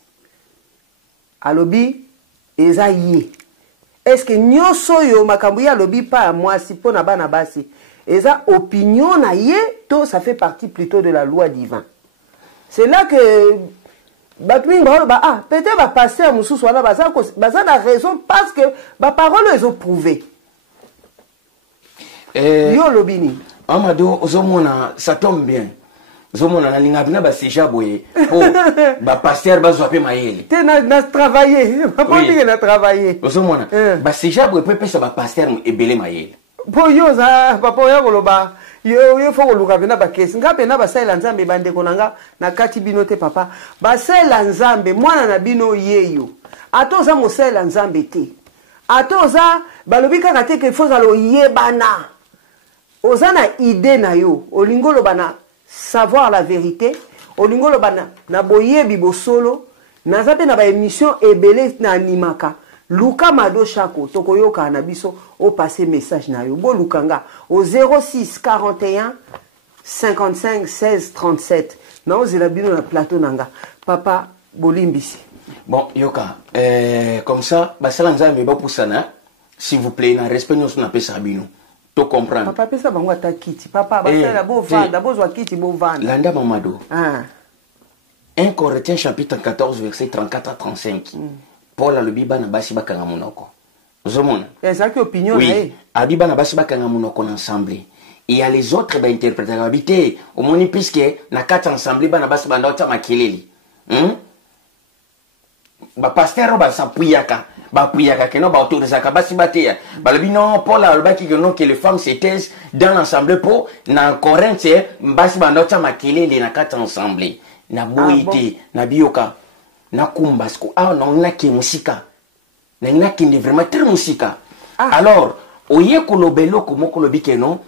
alobi ezaye est-ce que nyoso yo makambu ya alobi pas moi si pona bana basi eza opinion na ye to ça fait partie plutôt de la loi divine. C'est là que batwing ba peut-être va passer à mususu wala baza na raison parce que ba parole ils ont prouvé. Yo lobini. Amado ozomona ça tombe bien. Ozomona na linga bina ba seja boye. Oh ba pasteur ba zoape mayele. Te na travailler. Papa dit que na travailler. Ozomona ba seja boye pepe sa ba pasteur ebele mayele. Po yo za papa ya koloba. Yo faut koluka bina ba kesi. Ngape na ba sala nzambe bande konanga na kati bino te papa. Ba sala nzambe mwana na bino yeyo. Atoza mosala nzambe te. Atoza balobi kaka te ke faut alo yebana. Ozana idée na yo, olingolo bana savoir la vérité, olingolo bana na boyebi bosolo, na zape na ba émission ebele na animaka. Luka mado chako tokoyoka na biso o passer message na yo. Bo lukanga au 06 41 55 16 37. Na ozela bino na plateau nanga. Papa bolimbisi. Bon, yoka, comme ça, basala nzambe ba pusana, s'il vous plaît, na respect nous na pesa bino. To comprendre. Papa pesa bango ta kiti. Papa basala bo vanda, bo zwa kiti bo vanda. Landa mamado. Ah. 1 Corinthiens chapitre 14 verset 34 à 35. Paul a le biba na basi bakanga munoko. Zomona. Ezaki opinion na oui. Abiba na basi bakanga munoko ensemble. Il y a les autres ba interpréter habité au moni puisque na quatre ensemble ba na basi banda ota makeleli. Ba pasteur ba sapuyaka. Ba puyaka que non ba autorisaka basi bateya. Ba le non Paul a le baki que non que les femmes se taisent dans l'ensemble pour na Corinthe basi banda ota makeleli na quatre ensemble. Na boité na bioka. Na kumbasko na ki musika na ki vraiment très musika. Alors oye kolobelo ko mokolobi ke non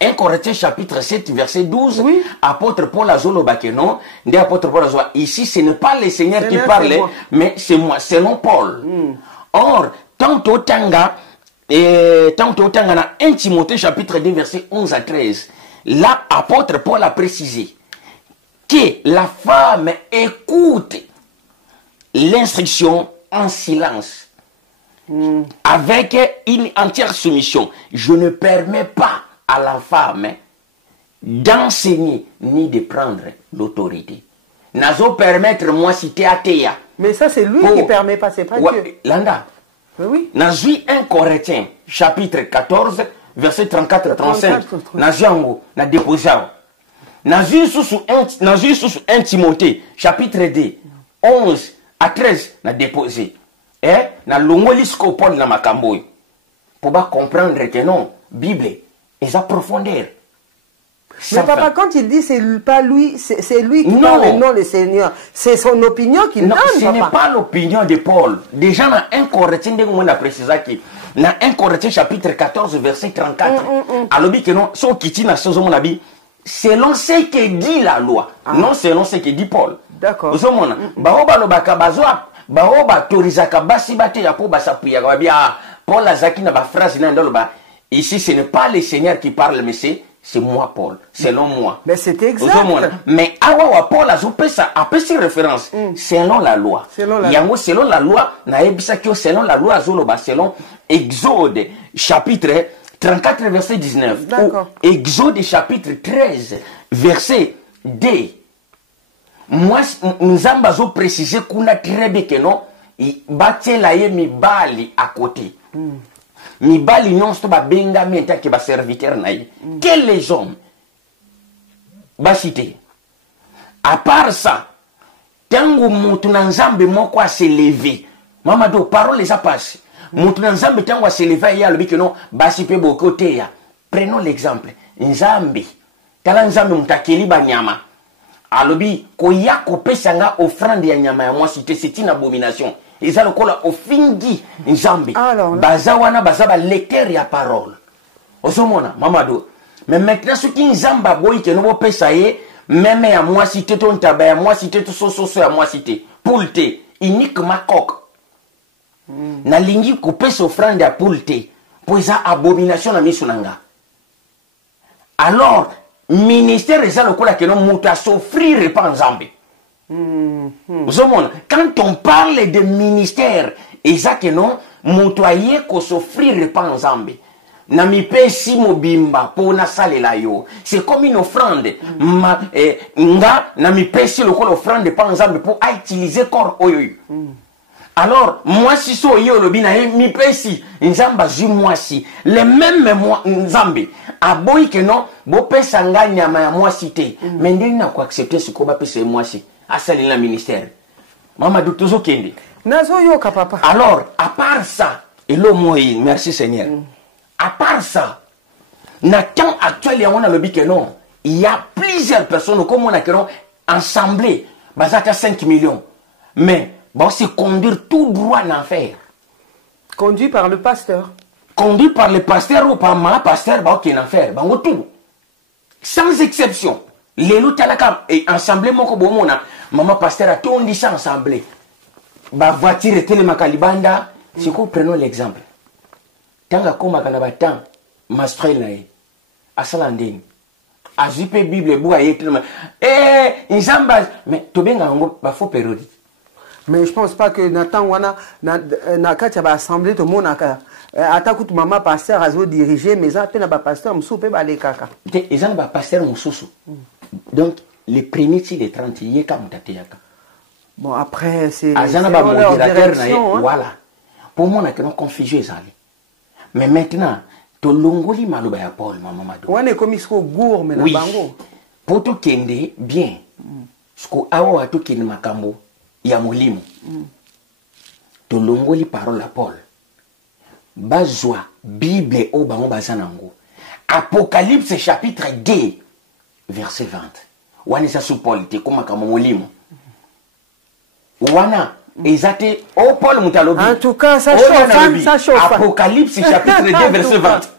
1 Corinthiens chapitre 7 verset 12 oui. Apôtre Paul azolo bakeno nde apôtre Paul azo ici ce n'est pas le Seigneur qui parle mais c'est moi selon Paul. Or tant au tanga na 1 Timothée chapitre 2 verset 11 à 13 là apôtre Paul a précisé que la femme écoute l'instruction en silence, avec une entière soumission. Je ne permets pas à la femme d'enseigner ni de prendre l'autorité. Nazo permettre moi citer athée. Mais ça c'est lui qui permet pas, c'est pas Dieu. Landa. Oui. Nazo 1 Corinthiens chapitre 14 verset 34 à 35. Nazo na déposé. Nazo sous 1 Timothée chapitre 2 11 à 13 na déposé na longolisco Paul na makamboy pour pas comprendre que non Bible est à profondeur. Mais papa quand il dit c'est pas lui c'est lui qui parle et non le Seigneur, c'est son opinion qu'il donne. Ce n'est pas l'opinion de Paul. Déjà dans 1 Corinthiens de on a précisé que dans 1 Corinthiens chapitre 14 verset 34 alors que non so kiti na sozo mon abi selon ce que dit la loi, non selon ce que dit Paul. D'accord. Vous savez, baoba lo bakabazoa, baoba torizaka basi bate ya po basapuya babia. Paul azaki na ba phrase na ndolo ba. Ici, ce n'est pas le Seigneur qui parle, mais c'est moi Paul, selon moi. Mais c'est exact. Mais awa Paul azope ça, après ces références, selon la loi. Yango selon la loi, na ebisa kyo selon la loi azoloba selon Exode chapitre 34 verset 19. D'accord. Exode chapitre 13 verset 2. Moi, nous avons précisé qu'on a très bien que non, il la mibali à côté. Mibali non, c'est pas benga mienta qui va serviteur naï. Quels les hommes? Ba cité. À part ça, tango mutunanzambe moko a s'élever. Mamado, parole les a passé. Mutunanzambe tango a s'élever, il y a le que non, basi pe bokote ya. Prenons l'exemple. Nzambe. Tala nzambe mutakeli banyama. Alobi koya kopesa nga offrande ya nyama ya mwasi te c'est une abomination. Eza lokola ofingi nzambe. Baza wana baza ba lecteur ya parole. Osomona mamado. Mais maintenant ce qui nzamba boy ke no pesa ye même ya mwasi te ton taba ya mwasi te so ya mwasi te. Poulte uniquement coq. Na lingi kopesa offrande ya poulte. Po eza abomination na miso nanga. Alors ministère est le quoi que non muta s'offrir pas en Zambie. Quand on parle de ministère, exact non mutoyer ko s'offrir pas en Zambie. Na mi pe si mobimba pour na sale la yo. C'est comme une offrande. Nga na mi pe si le quoi offrande pas en Zambie pour utiliser corps oyo. Alors, moi si so yo lobi na mi pesi, nzamba zu moi si. Les mêmes moi nzambe. Aboy que non, bo pesa nga nyama ya moi si te. Mais ndenge na ko accepter ce ko ba pesa moi si. Asali na ministère. Mama do tozo kende. Nazo yoka papa. Alors, à part ça, et le mot merci Seigneur. À part ça, na temps actuel on a le que non, il y a plusieurs personnes comme on a que non ensemble, basata 5 millions. Mais bon, c'est conduire tout droit en enfer. Conduit par le pasteur. Conduit par le pasteur ou par ma pasteur, bah ok en enfer, bah tout. Sans exception. Les loups et ensemble mon ko bomona, maman pasteur a tout on dit ça ensemble. Bah voiture tele makalibanda, c'est quoi prenons l'exemple. Tanga koma kana batang mastrel na ye. Asala ndeni. Azipe Bible bouga yetelema. Nzamba mais tobenga ngo ba faux période. Mais je pense pas que Nathan wana na katia ba assemblée tout monde aka atakutu mama pasteur azo diriger mais ça pe na ba pasteur musu pe ba le kaka. Ils ont ba pasteur mususu. Donc les premiers les 30 yeka mutate yaka. Bon après c'est azana ba modérateur na ye voilà. Pour moi na que non confusion ezali. Mais maintenant to longoli maloba ya Paul mama mado. Wana komi sko gourme na bango. Pour to kende bien. Sko awa watu kende makambo ya molimo. To longoli parole à Paul. Bazwa Bible o bango bazanango. Apocalypse chapitre 2 verset 20. Wana sa sous Paul te koma kama molimo. Wana ezate o Paul mutalobi. En tout cas ça chauffe, ça chauffe. Apocalypse chapitre 2 verset 20.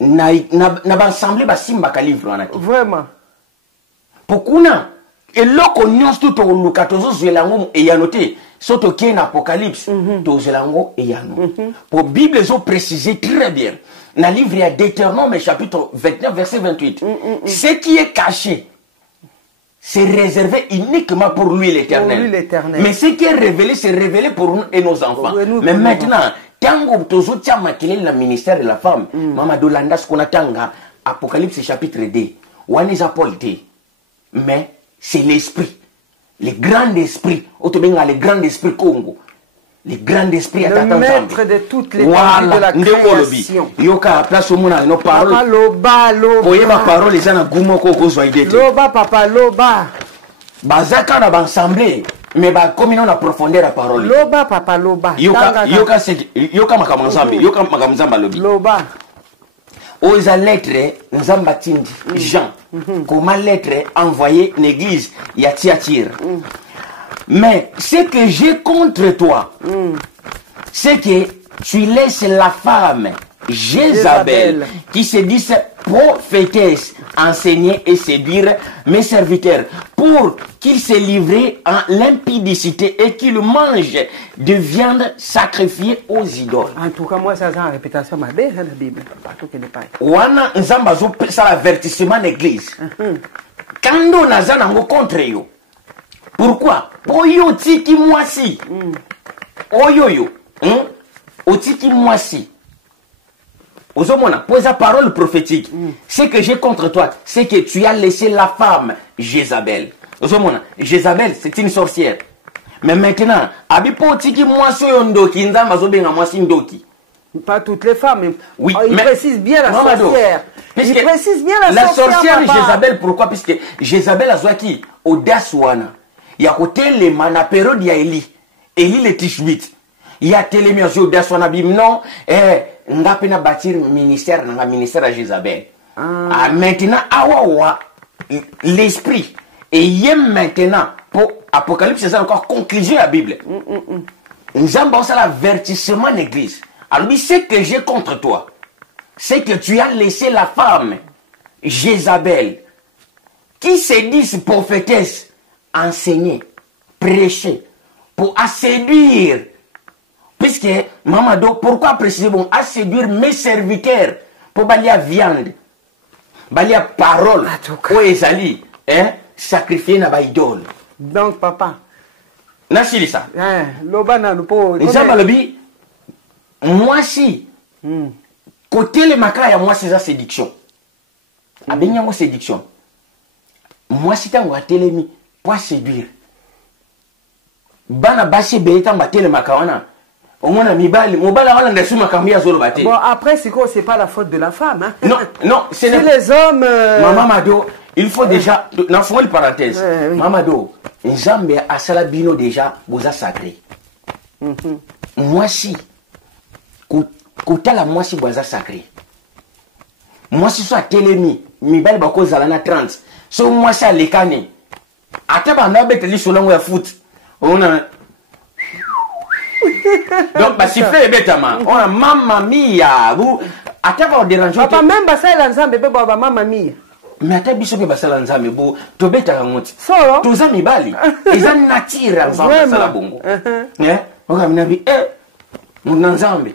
Na ba ensemble ba simba ka livre wana. Vraiment. Pokuna eloko nyonso tout to luka tozo zelango e ya noté soto ki en Apocalypse to zelango e ya no. Pour Bible zo préciser très bien. Dans le livre d'Éternome chapitre 29 verset 28. Ce qui est caché c'est réservé uniquement pour lui l'Éternel. Mais ce qui est révélé, c'est révélé pour nous et nos enfants. Mais maintenant, tango tozo tia makile le ministère de la femme, mama dolanda ce qu'on attend Apocalypse chapitre 2. Waniza polite. Mais c'est l'esprit. Le grand esprit, otobenga le grand esprit Congo. Le grand esprit à le maître de toutes les parties de la création. Yoka place au monde nos paroles. Papa loba loba. Poye ma parole les ana gumo ko ko zoidete. Loba papa loba. Bazaka na ensemble mais ba comme on a profondeur la parole. Loba papa loba. Yoka makamanzambe, yoka makamzamba lobi. Loba. Aux lettres nzamba tindi Jean. Comment lettre envoyée l'église ya Thyatire. Mais ce que j'ai contre toi, c'est que tu laisses la femme Jézabel qui se dit prophétesse enseigner et séduire mes serviteurs pour qu'ils se livrent en l'impudicité et qu'ils mangent de viande sacrifiée aux idoles. En tout cas, moi, ça a une réputation ma belle dans la Bible. Partout que n'est pas. Wana nzamba zo ça l'avertissement d'église. Quand on a ça contre yo. Pourquoi? Oyo tiki mwasi. Oyo. Otiki mwasi. Ozomona, pose la parole prophétique. Ce que j'ai contre toi, c'est que tu as laissé la femme Jézabel. Ozomona, Jézabel, c'est une sorcière. Mais maintenant, abipo tiki mwasi ndoki nzamba zobenga mwasi ndoki. Pas toutes les femmes. Oui, il précise bien la sorcière. Il précise bien la sorcière Jézabel. Pourquoi? Puisque Jézabel a qui audace wana. Il y a côté les mana période il y a Eli le Tishbit. Il y a télémé audace wana bim non ngapena bâtir ministère na ministère à Jézabel. Maintenant awa l'esprit et y maintenant pour Apocalypse c'est encore conclusion la Bible. Nous avons ça l'avertissement l'église. Alors ce que j'ai contre toi, c'est que tu as laissé la femme Jézabel qui se dit prophétesse enseigner, prêcher pour séduire. Puisque Mamado, pourquoi précisément à séduire mes serviteurs pour balayer viande, balayer parole, pour ezali, sacrifier na ba idole. Donc papa, nasi ça. Loba na lupo. Nzamalobi, moi si côté le makaya moi c'est ça séduction. Abenyango séduction. Moi si tango atelemi pour séduire. bana basi beta batele makawana omona mibali mobala wala ndasu makambia zolo bate. Bon après c'est pas la faute de la femme hein. Non non, c'est si les hommes Maman Mado, il faut déjà dans fond une parenthèse. Oui. Maman Mado, Nzambe asala bino déjà boza sacré. Moi si kotala moi si boza sacré. Moi si soit telemi mibali bako zala na 30. So moi ça lekane. Ata bana beteli solongo ya foot. On a donc bah siffler bêtement. On a mamma mia. Vous ata ba déranger. Papa même ba ça l'ensemble bébé ba mamma mia. Mais ata biso ke basala nzambe bo to beta ngoti. Solo. Toza mibali. Eza natira nzambe sala bongo. Oka minabi nzambe.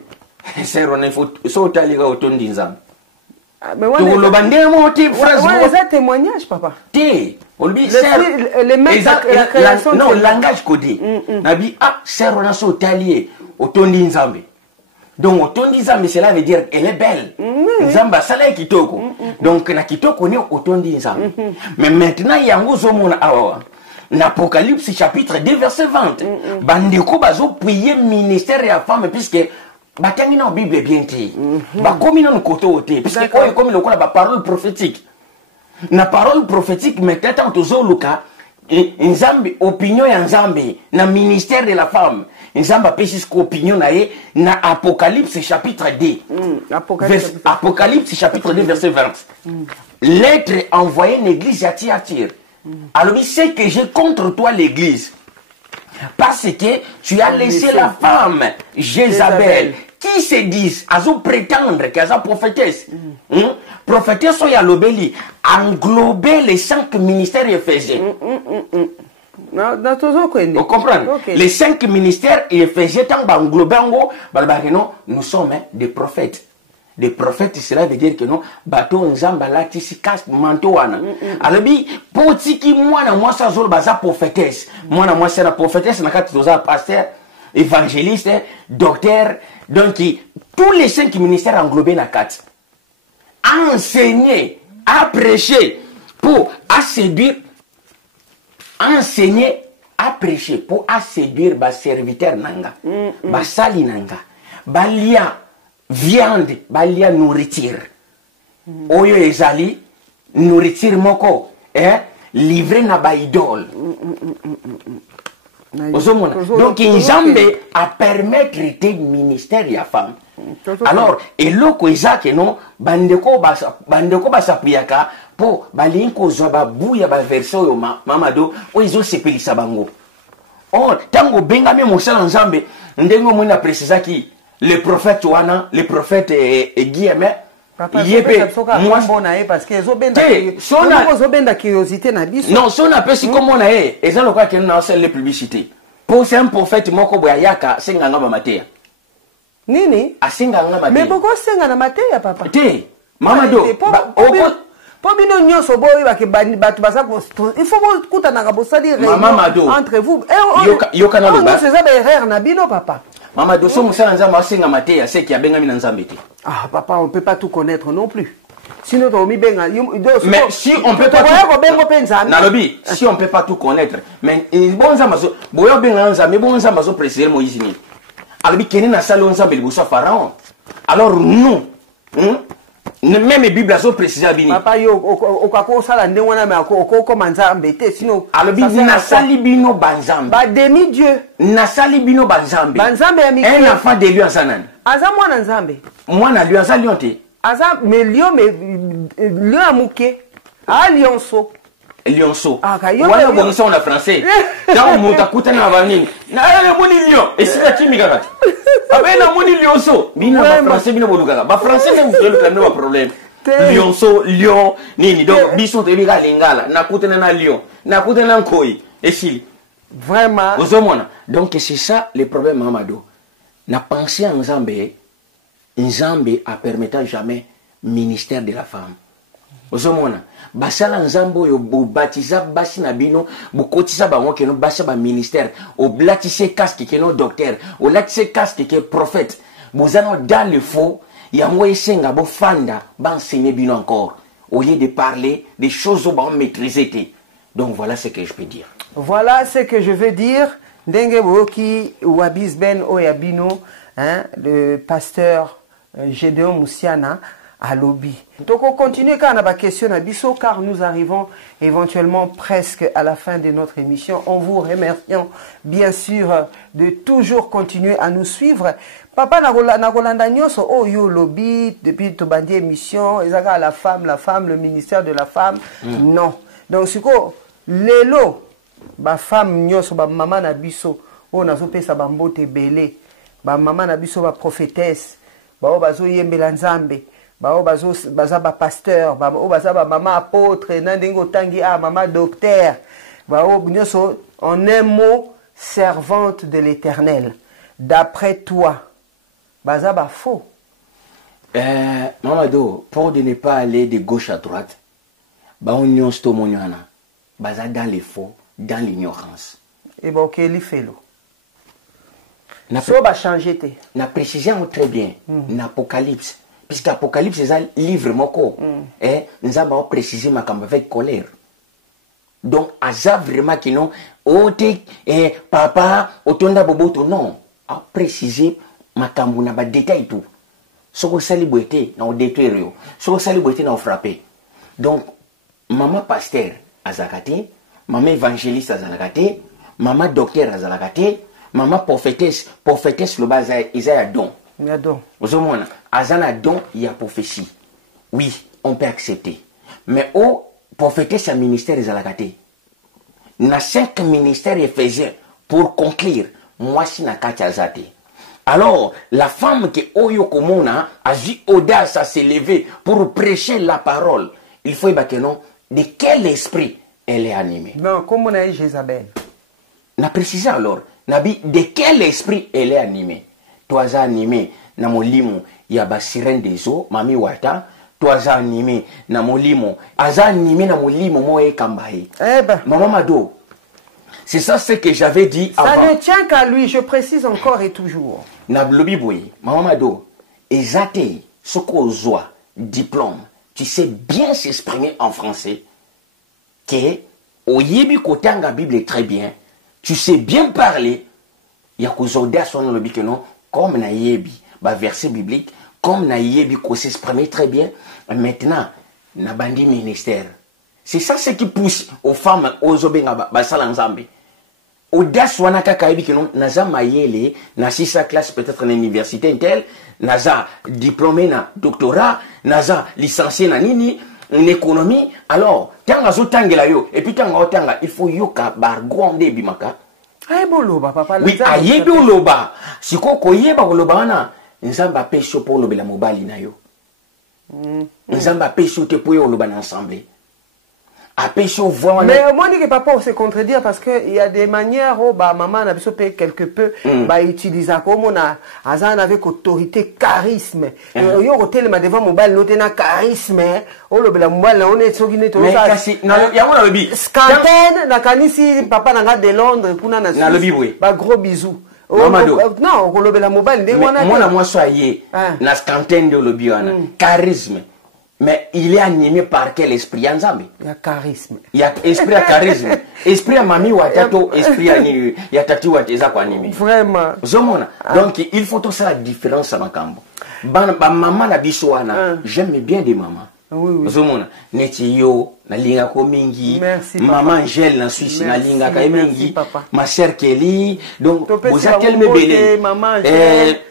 Sero na faut so taliga otondi nzambe. Mais ouais. To lo bande mo ti phrase. Ouais, c'est témoignage papa. Ti, on lui les mêmes la création non langage codé. Nabi sero na so talier otondi nzambe. Donc otondi nzambe cela veut dire elle est belle. Nzamba sala kitoko. Donc na kitoko ne otondi nzambe. Mais maintenant yango zo mona awa. L'Apocalypse chapitre 2 verset 20. Bandeko bazo prier ministère ya femme puisque batangi na Bible bien té. Ba komi na koto oté puisque oyo komi lokola ba parole prophétique. Na parole prophétique mais tant tozo luka nzambe opinion ya nzambe na ministère de la femme. Nzamba pesis ko opinion na ye na Apocalypse chapitre 2. Apocalypse chapitre 2 verset 20. Lettre envoyée à l'église à Thyatire. Alors il sait que j'ai contre toi l'église parce que tu as laissé la femme Jézabel qui se disent à prétendre qu'elle est prophétesse. Prophétesse soya lobeli englober les 5 ministères éphésiens. Vous comprenez? Okay. Les 5 ministères éphésiens tant englobango nous sommes des prophètes. Des prophètes, cela veut dire que non, bateau nzamba lati si casse manteau wana. Alors bi potiki mwana moi ça zol baza prophétesse. Mwana moi c'est la prophétesse na kati toza pasteur, évangéliste, docteur, donc tous les 5 ministères englobés na kati. Enseigner, à prêcher pour séduire, enseigner, à prêcher pour séduire ba serviteur nanga, ba sali nanga, ba lia viande balia nourriture oyo ezali nourriture moko livré na ba idole donc nzambe a permettre te ministère ya femme alors eloko ezake no bandeko basapuyaka po balinko zwa babuya ba verso yo mamado o ezo sepelisa bango tango bengame mosala nzambe ndengo mona précisaki le prophète wana, le prophète Guillaume, moi parce que zobenda curiosité na biso. Non, son appel si comme on a et ça le quoi qu'il n'a les publicités. Pour c'est un prophète moko boyaka singanga ba matea. Nini? Asinganga matea. Mais pourquoi singa na matea papa? Te, mamado. Po bino nyonso boyi ba ke batu basa il faut kutana ka bosali réunion entre vous. Yoka na ba. C'est ça erreur na bino papa. Maman dosso musala nzamba asenga matea c'est qui a benga mina nzambe te. Ah papa, on peut pas tout connaître non plus. Sinon on mi benga mais si on peut pas nalobi si on peut pas tout connaître mais bon nzamba so boyo benga nzambe bon nzamba so préciser Moïse ni. Alobi keni na salo nzambe libosa pharaon. Alors nous même Bible so préciser bini. Papa yo okako sala ndengwana me okoko manzambe te sinon alobi na sali bino banzambe. Ba demi dieu. Na sali bino banzambe. Banzambe ya miki. Un enfant de lion sanani. Aza mwana nzambe. Mwana lion sa lion te. Aza me lion amuke. Lionceau. Lionceau. Wana bonisa on a français. Dans monta kutana vanini. Na moni lion. Et si la kimi kaka. Abena moni lionceau. Bina ba français bina boluka. Ba français même vous le même problème. Lionceau, lion, nini. Donc bison te biga lingala. Na kutana na lion. Na kutana nkoi. Et si vraiment. Donc c'est ça le problème Mamado. Na pensé en Nzambe a permettant jamais ministère de la femme. Ozomona basala nzambo yo baptisa basi na bino bokotisa bango keno basa ba ministère o blatise casque keno docteur o latise casque ke prophète bozano dans le faux yango esenga bo fanda ba enseigner bino encore au lieu de parler des choses au ba maîtriser. Donc voilà ce que je peux dire. Voilà ce que je veux dire. ndenge boki wabisben oyabino, hein, le pasteur Gédéon Moussiana à Lobby. Donc on continue quand on a la question à Bissot, car nous arrivons éventuellement presque à la fin de notre émission. On vous remercie bien sûr de toujours continuer à nous suivre. Papa Nakolanda Nyoso, oh yo Lobby, depuis ton bandit émission, ils la femme, le ministère de la femme. Non. Donc c'est quoi, l'élo, ba femme Nyoso, ba maman na Bissot, oh nazo pesa ba mbote belé, ba maman na Bissot, ba prophétesse, ba o bazo yembela nzambe. Baza ba pasteur, baza ba maman apôtre, nandingo tangi a maman docteur, en un mot, servante de l'Éternel. D'après toi, baza ba faux. Mamado, pour de ne pas aller de gauche à droite, on sto moniana, baza dans les faux, dans l'ignorance. Et bon, ok, il fait l'eau. Ça va changer. Na précision très bien, l'Apocalypse. Puisque l'Apocalypse, c'est un livre moko. Nous avons précisé ma camp avec colère. Donc, à vraiment qui non, papa, otonda boboto, non. A précisé ma camp, on a pas détail tout. Ce que ça liberté, on détruire. Ce que ça liberté, on frappé. Donc, maman pasteur à Zakate, maman évangéliste à Zakate, maman docteur à Zakate, maman prophétesse le bas, ils ont un don. Vous avez un don, il y a prophétie. Oui, on peut accepter. Mais au prophétesse, un ministère des alagatés. Il y a 5 ministères éphésiens pour conclure. Moi, si na kachazate. Alors, la femme qui oyo komona a eu audace à s'élever pour prêcher la parole. Il faut que non. De quel esprit elle est animée? Non, comme on a eu Jézabel. Na précisé alors. Nabi, de quel esprit elle est animée? Toi animé na molimo ya ba sirène des eaux mami wata toi animé na molimo aza animé na molimo moye kambaye maman Mado, c'est ça ce que j'avais dit ça avant. Ne tient qu'à lui, je précise encore et toujours na lobi boy maman Mado ezate soko zoa diplôme tu sais bien s'exprimer en français que oyebi kotanga Bible très bien, tu sais bien parler ya kozoda son lobi que non. Comme na yebi, verset biblique, comme na yebi qu'on s'exprime très bien, maintenant, na bandi ministère. C'est ça ce qui pousse aux femmes, aux obenga, basalanzambe. Audace wana kaka yebi que non, naza mayele, na sisa classe peut-être na université intel, naza diplômé na doctorat, naza licencié na nini, en économie. Alors, tanga zo tangela yo, et puis tanga otanga, il faut yoka bargonde bimaka. Oui, ayebi uloba. Si koko yeba uloba wana, nzamba pesho po lobela mobali na yo. Nzamba pesho te po yo uloba na ensemble. A pesho voix. Mais moi que papa on se contredire parce que il y a des manières où bah maman n'a besoin payer quelque peu bah utiliser comme on a azan avec autorité charisme. Yo hôtel ma devant mobile noté na charisme. Oh lobela mobile on est sogine to ça. Mais kasi na ya mona lobi. Scanten na kanisi papa na de Londres kuna na. Na lobi oui. Bah gros bisous. Non, on lobela mobile ndé moi na moi soyé na scanten de lobi wana. Charisme. Mais il est animé par quel esprit? Nzambe. Il y a charisme. Il y a esprit à charisme. Esprit à mami watato, esprit à ni ya tati wateza kwa animé. Vraiment. Zomona. Donc il faut tout ça la différence à makambo. Ba maman na biso wana, j'aime bien des mamans. Oui. Zomona. Neti yo na linga ko mingi. Merci, maman Angèle na Suisse na linga ka mingi. Ma sœur Kelly. Donc vous êtes tellement belle. Maman Angèle.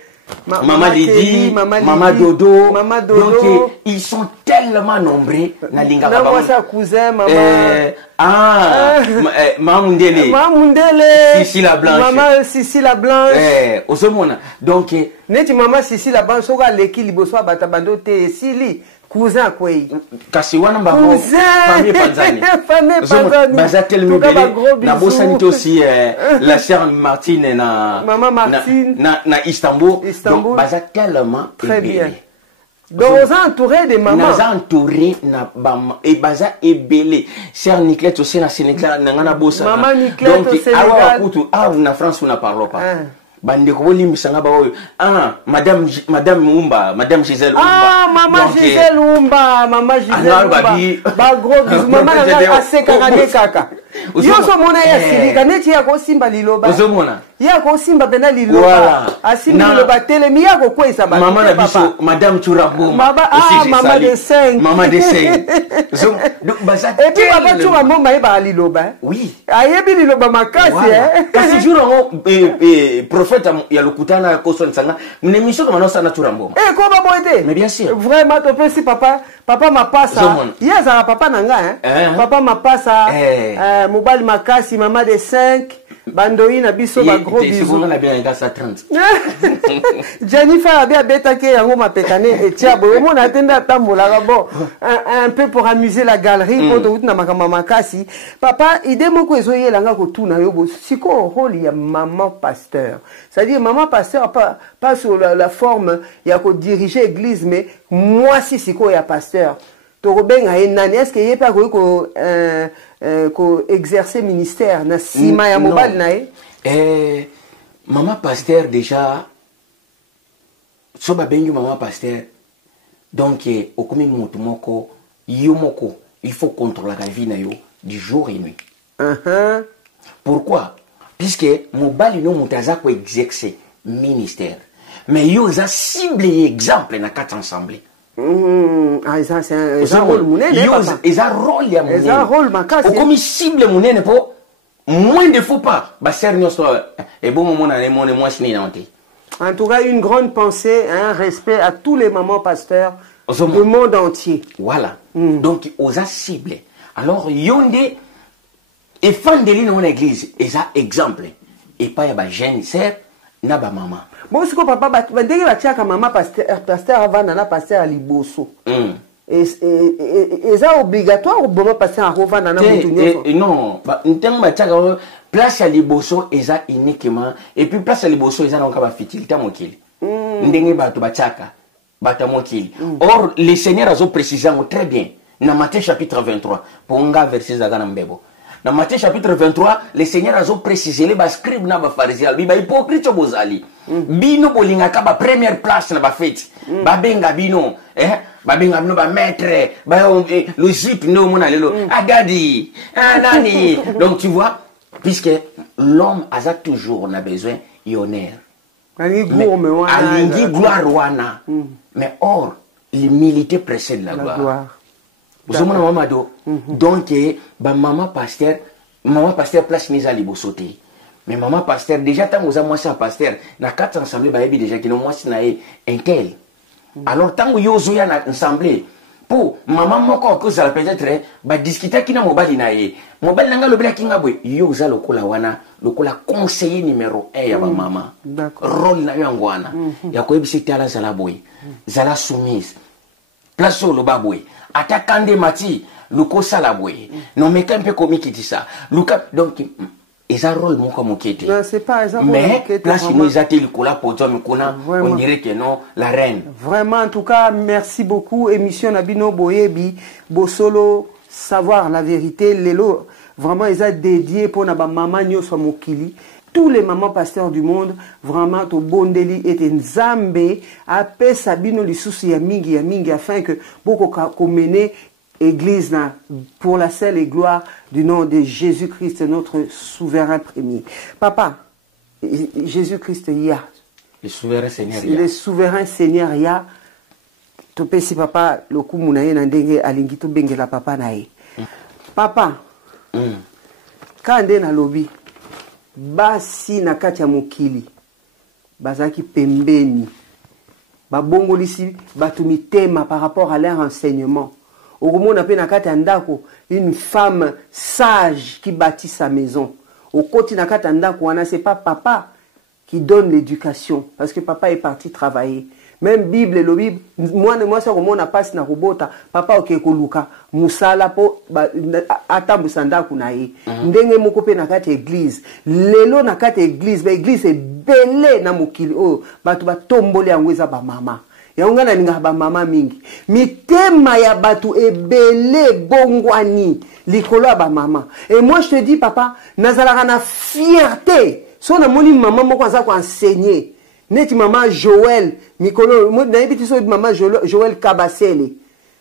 Maman Lydie, Maman Dodo. Donc, ils sont tellement nombreux. Maman cousin, maman. Maman Mundele. Sissi la Blanche. Maman Sissi la Blanche. Donc, Neti maman Sissi la Blanche, soga leki liboso batabando te sili. Cousin quoi? Kasi wana bango famille Panzani. Famille Panzani. Baza tellement belle. Na bosanité aussi la sœur Martine na maman Martine na Istanbul. Donc baza tellement très bien. Donc on a entouré des mamans. On a entouré na bam et baza ebelé. Sœur Niclette aussi na Sénégal na ngana bossa. Maman Niclette au Sénégal. Donc na France on ne parle pas. Bande ko limisanga ba oyo madame Umba, madame Gisèle Umba. Maman Gisèle Umba, maman Gisèle Umba. Ba gros bisous maman na aseka kaka. Yoso mona ya silika neti ya ko simba liloba. Ozomona. Ya ko simba pena liloba. Voilà. Asimba liloba telemi ya ko kwesa ba. Maman na biso Madame Churamboma. Maman de 5. Maman de 5. Donc baza. Et puis Papa Churamboma ba liloba. Oui. Ayebi liloba makasi Kasi juro prophète ya lokutana ko so nsanga. Mnemisho kama nosa na Churamboma. Ko ba boite. Mais bien sûr. Vraiment to pesi papa m'a passa. Yes à papa nanga Papa m'a passa. Mobile makasi maman de 5. Bandoi na biso ba gros bisous. C'est on a bien un 30. Jennifer a bien betake yango mapekane et tiabo. Mon atenda tambola bon. Un peu pour amuser la galerie pour tout na makama makasi. Papa idée moko ezoye langa ko tuna yo bo. Siko rôle ya maman pasteur. C'est-à-dire maman pasteur pas sur la forme ya ko diriger église mais moi si siko ya pasteur. Torobenga enani est-ce que yepa ko exercer ministère na sima ya mobile nae maman pasteur déjà so ba bengi maman pasteur donc okomi mutu moko yo moko il faut contrôler la vie na yo du jour et nuit. Pourquoi? Puisque mobile no mutaza ko exercer ministère mais yo za ciblé exemple na quatre ensemble. Ça c'est un rôle monene papa. Et ça rôle ya monene. Ça rôle makasi. Comme cible monene po moins de faux pas. Ba sérieux soit et bon moment na mon moi sini na onté. En tout cas une grande pensée, un respect à tous les mamans pasteurs du monde entier. Voilà. Donc aux a cible. Alors yonde et fan de l'une église et ça exemple et pas ya ba jeune sœur na ba maman. Bon siko papa bandenge batiaka maman pasteur avant na pasteur liboso. Et ça obligatoire ou bon pasteur à revendre na mutu nyonso. Non, ntango batiaka place à liboso eza uniquement et puis place à liboso eza donc ba fertilité mokili. Ndenge bato batiaka bata mokili. Or le Seigneur a précisé très bien dans Matthieu chapitre 23 pour nga verset za na mbebo. Dans Matthieu chapitre 23, le Seigneur a précisé les scribes na ba pharisiens, ba hypocrite bozali. Bino bolingaka ba première place na ba fête. Ba benga bino, ba benga bino ba maître, ba le zip no mona lelo. Agadi, nani. Donc tu vois, puisque l'homme a toujours besoin d'honneur. Alingi gloire wana. Mais or l'humilité précède la gloire. Vous mamado. Donc maman pasteur place mise à libosoté. Mais maman pasteur déjà tant vous a moi ça pasteur na quatre ensemble ba déjà qui non moi si na un tel. Alors tant yo zoya na ensemble pour maman moko ko ça peut-être ba discuter qui na mobile na mobile nanga lo bla kinga boy yo za lokola wana lokola conseiller numéro 1 ya ba maman. Rôle na yo ngwana ya ko ebisiti ala zala boy zala soumise. Place lo ba boy atakande mati luko sala boy non mais quand peu comme qui dit ça luka donc ils ont rôle mon comme qui non c'est pas exemple mais place nous a été le pour toi on dirait que non la reine vraiment en tout cas merci beaucoup émission Nabino Boyebi Bosolo savoir la vérité lelo vraiment ils ont dédié pour na ba maman nyoso mokili tous les mamans pasteurs du monde vraiment to bondeli et nzambe ape sabino lisusu ya mingi afin que beaucoup ko mener église na pour la seule et gloire du nom de Jésus-Christ notre souverain premier. Papa, Jésus-Christ ya le souverain Seigneur ya. Le souverain Seigneur ya to pesi papa lokumu na ye na ndenge alingi to bengela papa na ye. Papa. Kande na lobi basi na kati ya mokili bazaki pembeni babongolisi batu mitema par rapport à leur enseignement. Okomona pe na kati ya ndako une femme sage qui bâtit sa maison. Au côté na kati ya ndako wana c'est pas papa qui donne l'éducation parce que papa est parti travailler. Même Bible le Bible moi ça komona passe na robota papa okekoluka musala po atambusa ndako na ye. Ndenge moko pe na kati église. Lelo na kati église, ba église est belé na mokili o batu ba tombole yango eza ba mama. Ya ungana ninga ba mama mingi. Mitema ya batu ebele bongwani likolo ya ba mama. Et moi je te dis papa, nazalaka na fierté. So na moni maman moko aza ko enseigner. Neti maman Joël Mikolo, na yebiti so maman Joël Kabasele.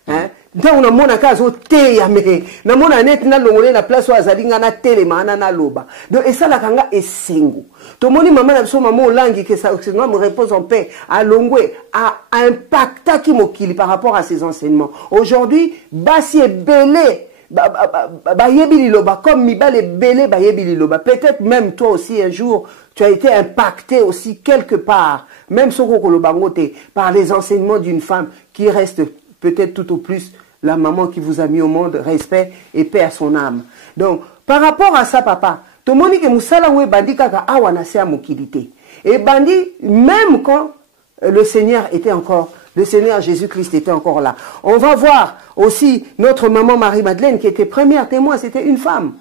Hein? donc na mona ka zo te ya me na mona net na longole na place wa zalinga na tele mana na loba donc et ça la kanga esengo to moni maman na biso maman olangi que ça me repose en paix à longwe a impacta ki mokili par rapport à ces enseignements aujourd'hui basi ebele bayebi liloba comme mibale ebele bayebi liloba peut-être même toi aussi un jour tu as été impacté aussi quelque part même soko kolobango te par les enseignements d'une femme qui reste peut-être tout au plus la maman qui vous a mis au monde, respect et paix à son âme. Donc, par rapport à ça, papa, tout le monde dit que Moussala ou bandi kaka awana se amokilité. Et bandi, même quand le Seigneur était encore, le Seigneur Jésus-Christ était encore là. On va voir aussi notre maman Marie-Madeleine qui était première témoin, c'était une femme.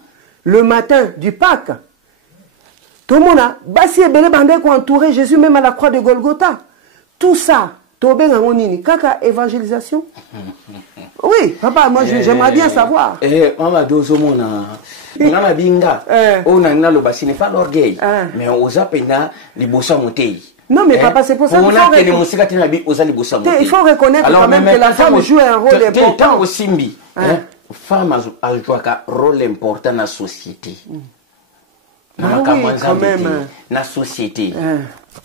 Le matin du Pâques, tout le monde a, basi et belé bandé qui entouré Jésus même à la croix de Golgotha. Tout ça, kaka évangélisation. Oui, papa, moi j'aimerais bien savoir. Maman dozomona, ngana binga, on a le bassin pas l'orgueil, mais aux apena les bossa montei. Non mais papa, c'est pour ça qu'il faut reconnaître quand même que la femme joue un rôle important. Femme a joué un rôle important dans la société. Ah oui, quand même. Dans la société.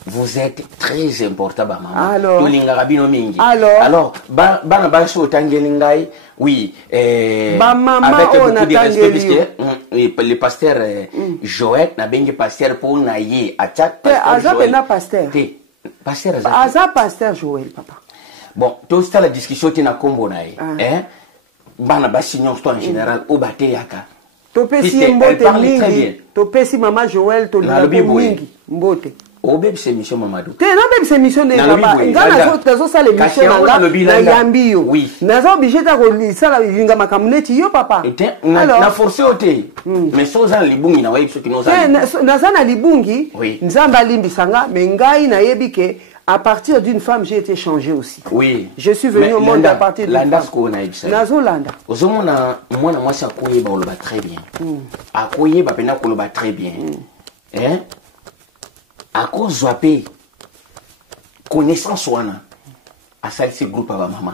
Vous êtes très important, maman. Alors, oui, avec beaucoup de respect, le pasteur Joël n'a bien pasteur pour naïe à chaque pasteur. Pasteur Joël, papa. Bon, tout ça la discussion qui n'a combo naïe. Bana basignon en général au baté yaka. Topesi mbote mingi. Topesi maman Joël to mingi mbote. Au bébé c'est mission Mamadou. Te na bébé c'est mission de papa. Ngana zo ça les missions na yambi yo. Oui. Nazo obligé ta ko ça la yinga makamneti yo papa. Alors na forcé oté. Mais soza libungi na wayi soki noza. Naza na libungi. Nzamba limbisanga mais ngai na yebike à partir d'une femme, j'ai été changé aussi. Oui. Je suis venu au monde à partir d'une femme. Nazo landa. Ozomona mwana mwasi akoye ba oloba très bien. Akoye ba pena koloba très bien. Hein? À cause de connaissance wana à ce groupe à maman.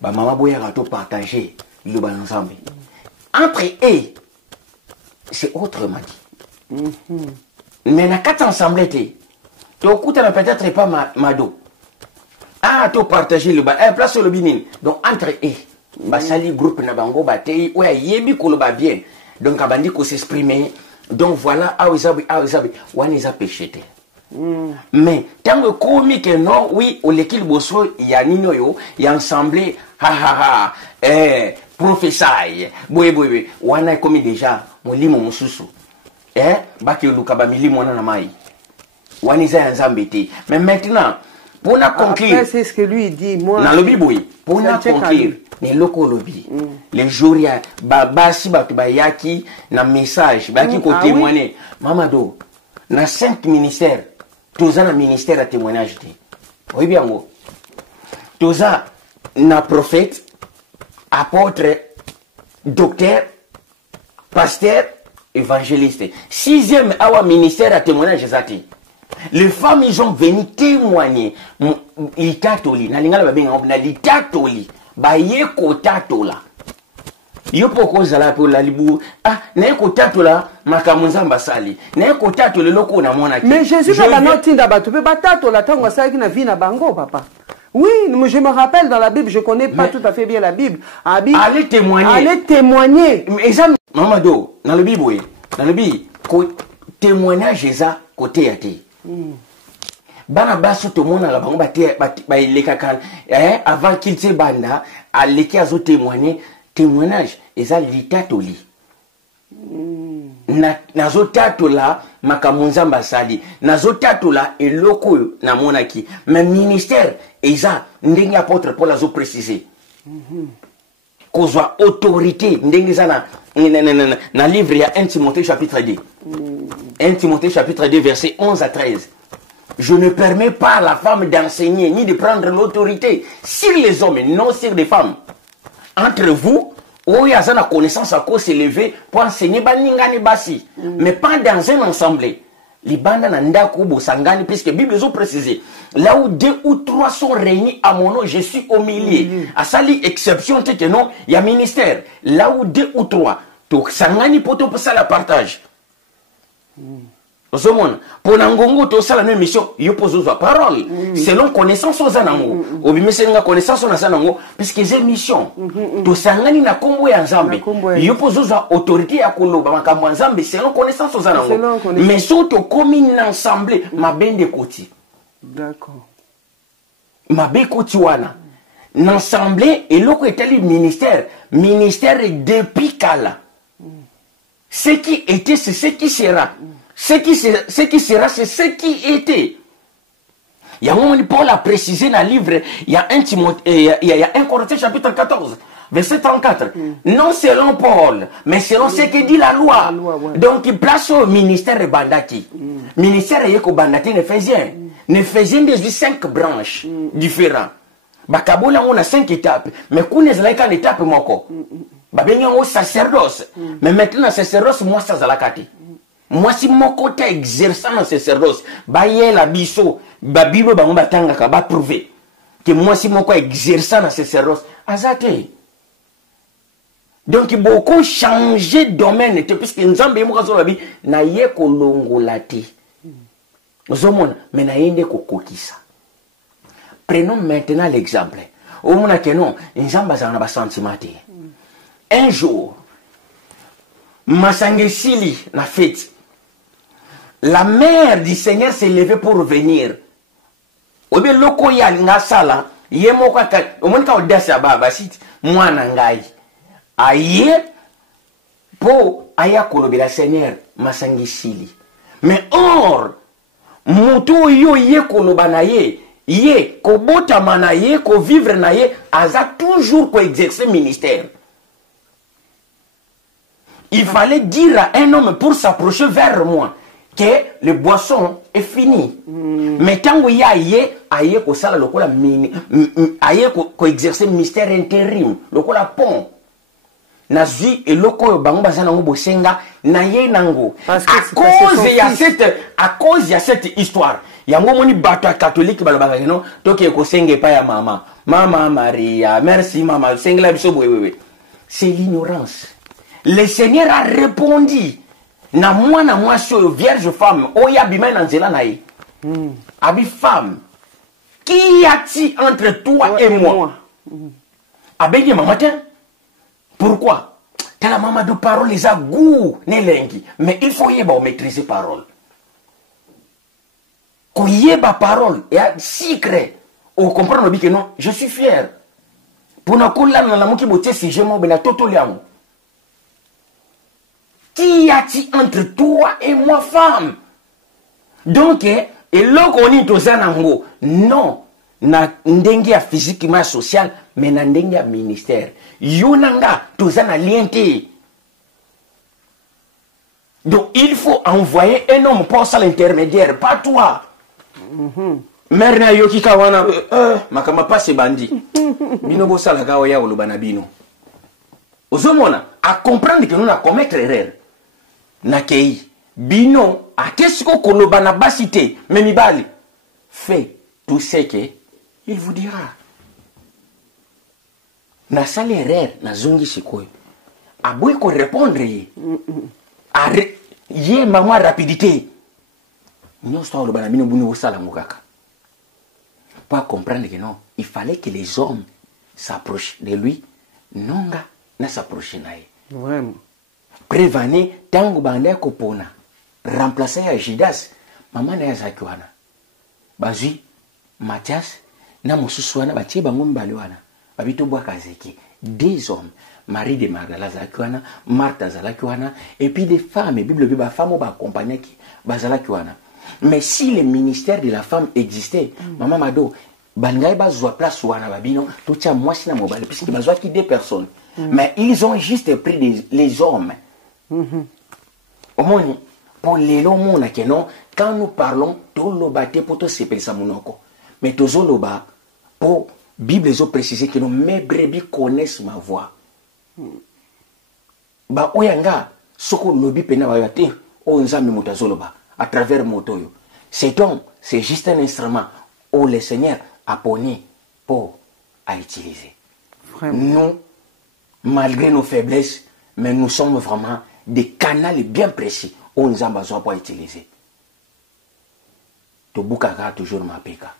Ba maman boya gato partager le ba ensemble. Entre eux c'est autrement dit. Mais na quatre ensemble té. Tu écoutes peut-être pas mado. Ah tu partager le ba place sur le binin. Donc entre eux ba sali groupe na bango ba té oya yebi ko le ba bien. Donc abandi ko s'exprimer. Donc voilà, on les a péché. Mais tant que comique non, oui, au l'équipe bosso, il y a nino yo, il y a ensemble, professeur, boy, on a commis déjà, mon limo mon sousou, baki luka ba mili mona na mai, on les a ensemble. Mais maintenant, pour na conclure, c'est ce que lui dit, moi. Dans le biboui, pour na conclure. Les locaux lobby, les jours il y a basi yaki na message baki ko témoigner mamado na 5 ministères tous na ministère à témoignage oui bien moi tous na prophète apôtre docteur pasteur évangéliste 6e awa ministère à témoignage zati les femmes ils ont venu témoigner litatoli na lingala babenga na litatoli baye kotato la yo poko zala po la libu na kotato la makamunzamba sali na kotato le loko na mona ki mais Jésus va notinda batu pe batato la tango sali na vie na bango papa oui je me rappelle dans la Bible je connais pas tout à fait bien la Bible allez témoigner mais ça mamado dans le Bible témoignage ça côté yate bana baso to mona la bango ba ileka avant qu'il se banda aleki azo témoignage eza litatoli nazo tatola makamunzamba sali nazo tatola eloko na monaki mais ministère eza ndenge apôtre Paul azo préciser kozwa autorité ndenge za na livre ya 1 Timothée chapitre 2 1 Timothée chapitre 2 verset 11 à 13. Je ne permets pas à la femme d'enseigner ni de prendre l'autorité sur les hommes, non sur les femmes. Entre vous, où il y a la connaissance à quoi s'élever pour enseigner, mais pas dans un ensemble. libanda na ndako bosangani, puisque Bible ont précisé là où 2 ou 3 sont réunis à mon nom, je suis au milieu. À ça l'exception c'est que non, il y a ministère là où 2 ou 3 donc sangani poto pour ça la partage. Pour Nangongo, tu as la même mission, il pose la parole. Selon connaissance aux anango. Au bimesenga connaissance aux anango, puisque c'est mission. Tu sangani na kombo ya nzambe. Il pose la autorité à koloba makambo nzambe selon connaissance aux anango. Mais surtout comme une ensemble, ma bende koti. D'accord. Ma be koti wana. L'ensemble et l'autre était le ministère. Ministère depuis Kala. Ce qui était, c'est ce qui sera. Ce qui sera, c'est ce qui était. Il y a un moment, Paul a précisé dans le livre, il y a 1 Corinthiens chapitre 14, verset 34. Non selon Paul, mais selon ce que dit la loi. Donc il place au ministère Bandaki. Ministère Yeko Bandaki Néphésien. Néphésien des 5 branches différentes. Bakabola on a 5 étapes. Mais qu'on est là qu'une étape moko. Babenya au sacerdoce. Mais maintenant sacerdoce moi ça zalakati. Moi si mon côté exerçant dans sacerdoce, baye la biso, ba bible ba mbatanga ka ba prouver que moi si mon côté exerçant dans sacerdoce, azate. Donc beaucoup changer de domaine puisque nzambe mo kazo babi na ye ko longolati. Ozomona mais na yende ko kokisa. Prenons maintenant l'exemple. Au mona que non, nzamba za na ba sentimate. Un jour Masangesili na fête. La mère du Seigneur s'est levée pour revenir. Obe loko ya nga sala, ye moko ka omonika odasa baba sit mwana ngai. Aye po aya kolobela Seigneur Masangesili. Mais or mutu yo ye koloba na ye ko bota mana ye ko vivre na ye aza toujours ko exercer ministère. Il fallait dire à un homme pour s'approcher vers moi que le boisson est fini. Mais tant qu'il y a aye ko sala lokola mini aye ko exercer mystère intérim lokola pont. Nazui et loko bango bazana ngo bosenga na ye nango. À cause de cette histoire. Yango moni bato catholique balobanga non toke ko senge pa ya mama. Mama Maria, merci maman, sengla biso boye. C'est l'ignorance. Le Seigneur a répondu. Na moi sur vierge femme. Oya bima na nzela na ye. Abi femme. Qui a-t-il entre toi et moi? Abegi matin. Pourquoi? T'as la maman de parole les a goût ne lengi. Mais il faut y maîtriser parole. Quand y a parole et a secret. On comprend que non, je suis fier. Pour na kula na la moki botie si je m'en bena toto liamo. Qui a-t-il entre toi et moi, femme? Donc, et là qu'on est aux anango, non, na ndengia physiquement social, mais na ndengia ministère. Yonanga, tous en alienté. Donc, il faut envoyer un homme pour ça l'intermédiaire, pas toi. Mère na yoki kawana, makama pas se bandi. Bino bossa la kawaya ou le banabino. Ozomona, à comprendre que nous avons commis erreur. Nakei bino a qu'est-ce que koloba na basité mais mibali fait tout ce que il vous dira na sale erreur na zongi sikoyo aboy ko répondre ye maman rapidité nous sommes le bino bunu sala mukaka pour comprendre que non il fallait que les hommes s'approchent de lui nonga na s'approcher nae vraiment. Prévenez tangu bande kopona remplacer ya Judas mama na yazakiwana bazui Mathias na mususuana batie bango mbali wana babito bwa kazeki 2 hommes Marie de Magdala zakiwana Marthe zakiwana et puis des femmes Bible ba femme ba accompagner qui bazalakiwana mais si le ministère de la femme existait maman mado bangai bazwa place wana babino tucha mwasi na mobali puisque bazwa qui 2 personnes mais ils ont juste pris les hommes. Omoni pour les longs que non quand nous parlons tout le bâté pour tout s'épeler sa monoko mais tout le bas pour Bible ont précisé que nos mes brebis connaissent ma voix ba oyanga soko lobi pena bayate o nzambe mutazoloba à travers moto. C'est donc, c'est juste un instrument où le Seigneur a poni pour à utiliser. Vraiment. Nous, malgré nos faiblesses, mais nous sommes vraiment des canaux bien précis où nous avons besoin pour utiliser. Tobukaka toujours ma peka.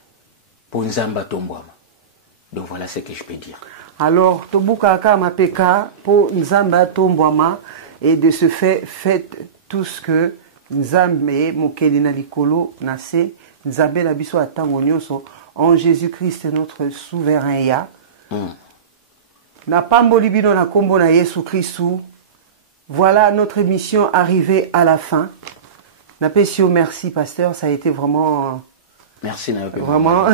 Pour Nzamba Tombouama. Donc voilà ce que je peux dire. Alors, Tobukaka ma peka pour Nzamba Tombouama, et de ce fait, faites tout ce que Nzambe Mokeli na likolo na se Nzambe na biso atango nyonso en Jésus-Christ notre souverain ya. Na pamboli bino na kombo na Yesu Christou. Voilà notre émission arrivée à la fin. Napesio, merci pasteur, ça a été vraiment merci vraiment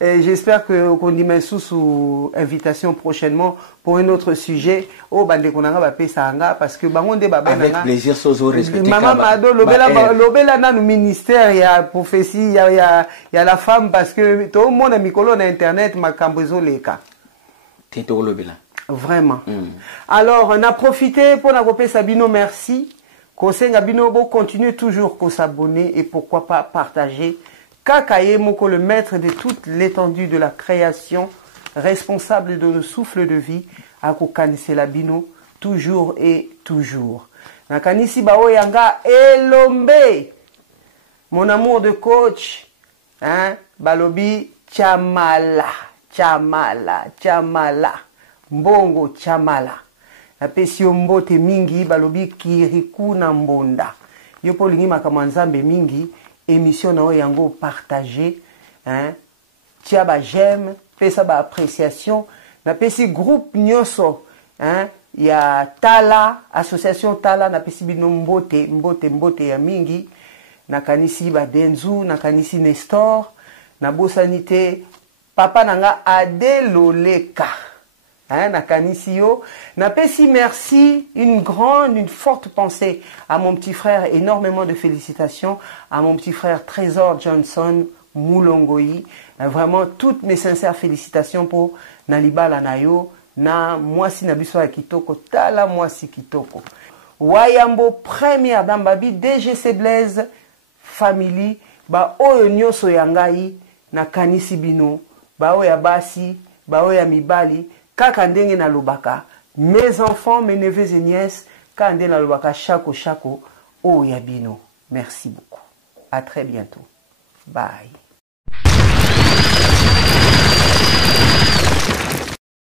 j'espère que qu'on dit sous invitation prochainement pour un autre sujet au bande konanga ba pesanga parce que bango nde baba avec plaisir sozo respecter maman mado lobela na ministère ya prophétie ya la femme parce que tout le monde a mikolo na internet makambo ezoleka teto lobela vraiment. Alors on a profité pour na kopesa bino merci. Kosenga binobo continue toujours à s'abonner et pourquoi pas partager. Kakaye Moko, le maître de toute l'étendue de la création, responsable de nos souffles de vie, à Kokanise la bino, toujours et toujours. Nakanisi bao yanga elombe. Mon amour de coach, hein, balobi chamala, chamala, chamala, mbongo chamala. La pesio mbote mingi balobi kiriku na mbonda. Yopo lingi makamanzambe mingi émission na yango partager hein. Tia ba j'aime, pesa ba appréciation. Na pesi groupe nyoso hein, ya Tala, association Tala na pesi bino mbote ya mingi. Na kanisi ba Denzu, na kanisi Nestor, na bosanité papa nanga Adeloleka. Hein, Nakanisio. Napesi merci, une forte pensée à mon petit frère, énormément de félicitations à mon petit frère Trésor Johnson Moulongoyi. Vraiment toutes mes sincères félicitations pour Nalibala Nayo, na mwasi nabiso ya kitoko, tala mwasi kitoko. Wayambo première dame babi DGC Blaise family ba oyo nyoso yangai na kanisi bino, ba oya basi, ba oya mibali. Kaka ndenge na lobaka, mes enfants, mes neveux et nièces, kande na lobaka chako, oh yabino. Merci beaucoup. À très bientôt. Bye.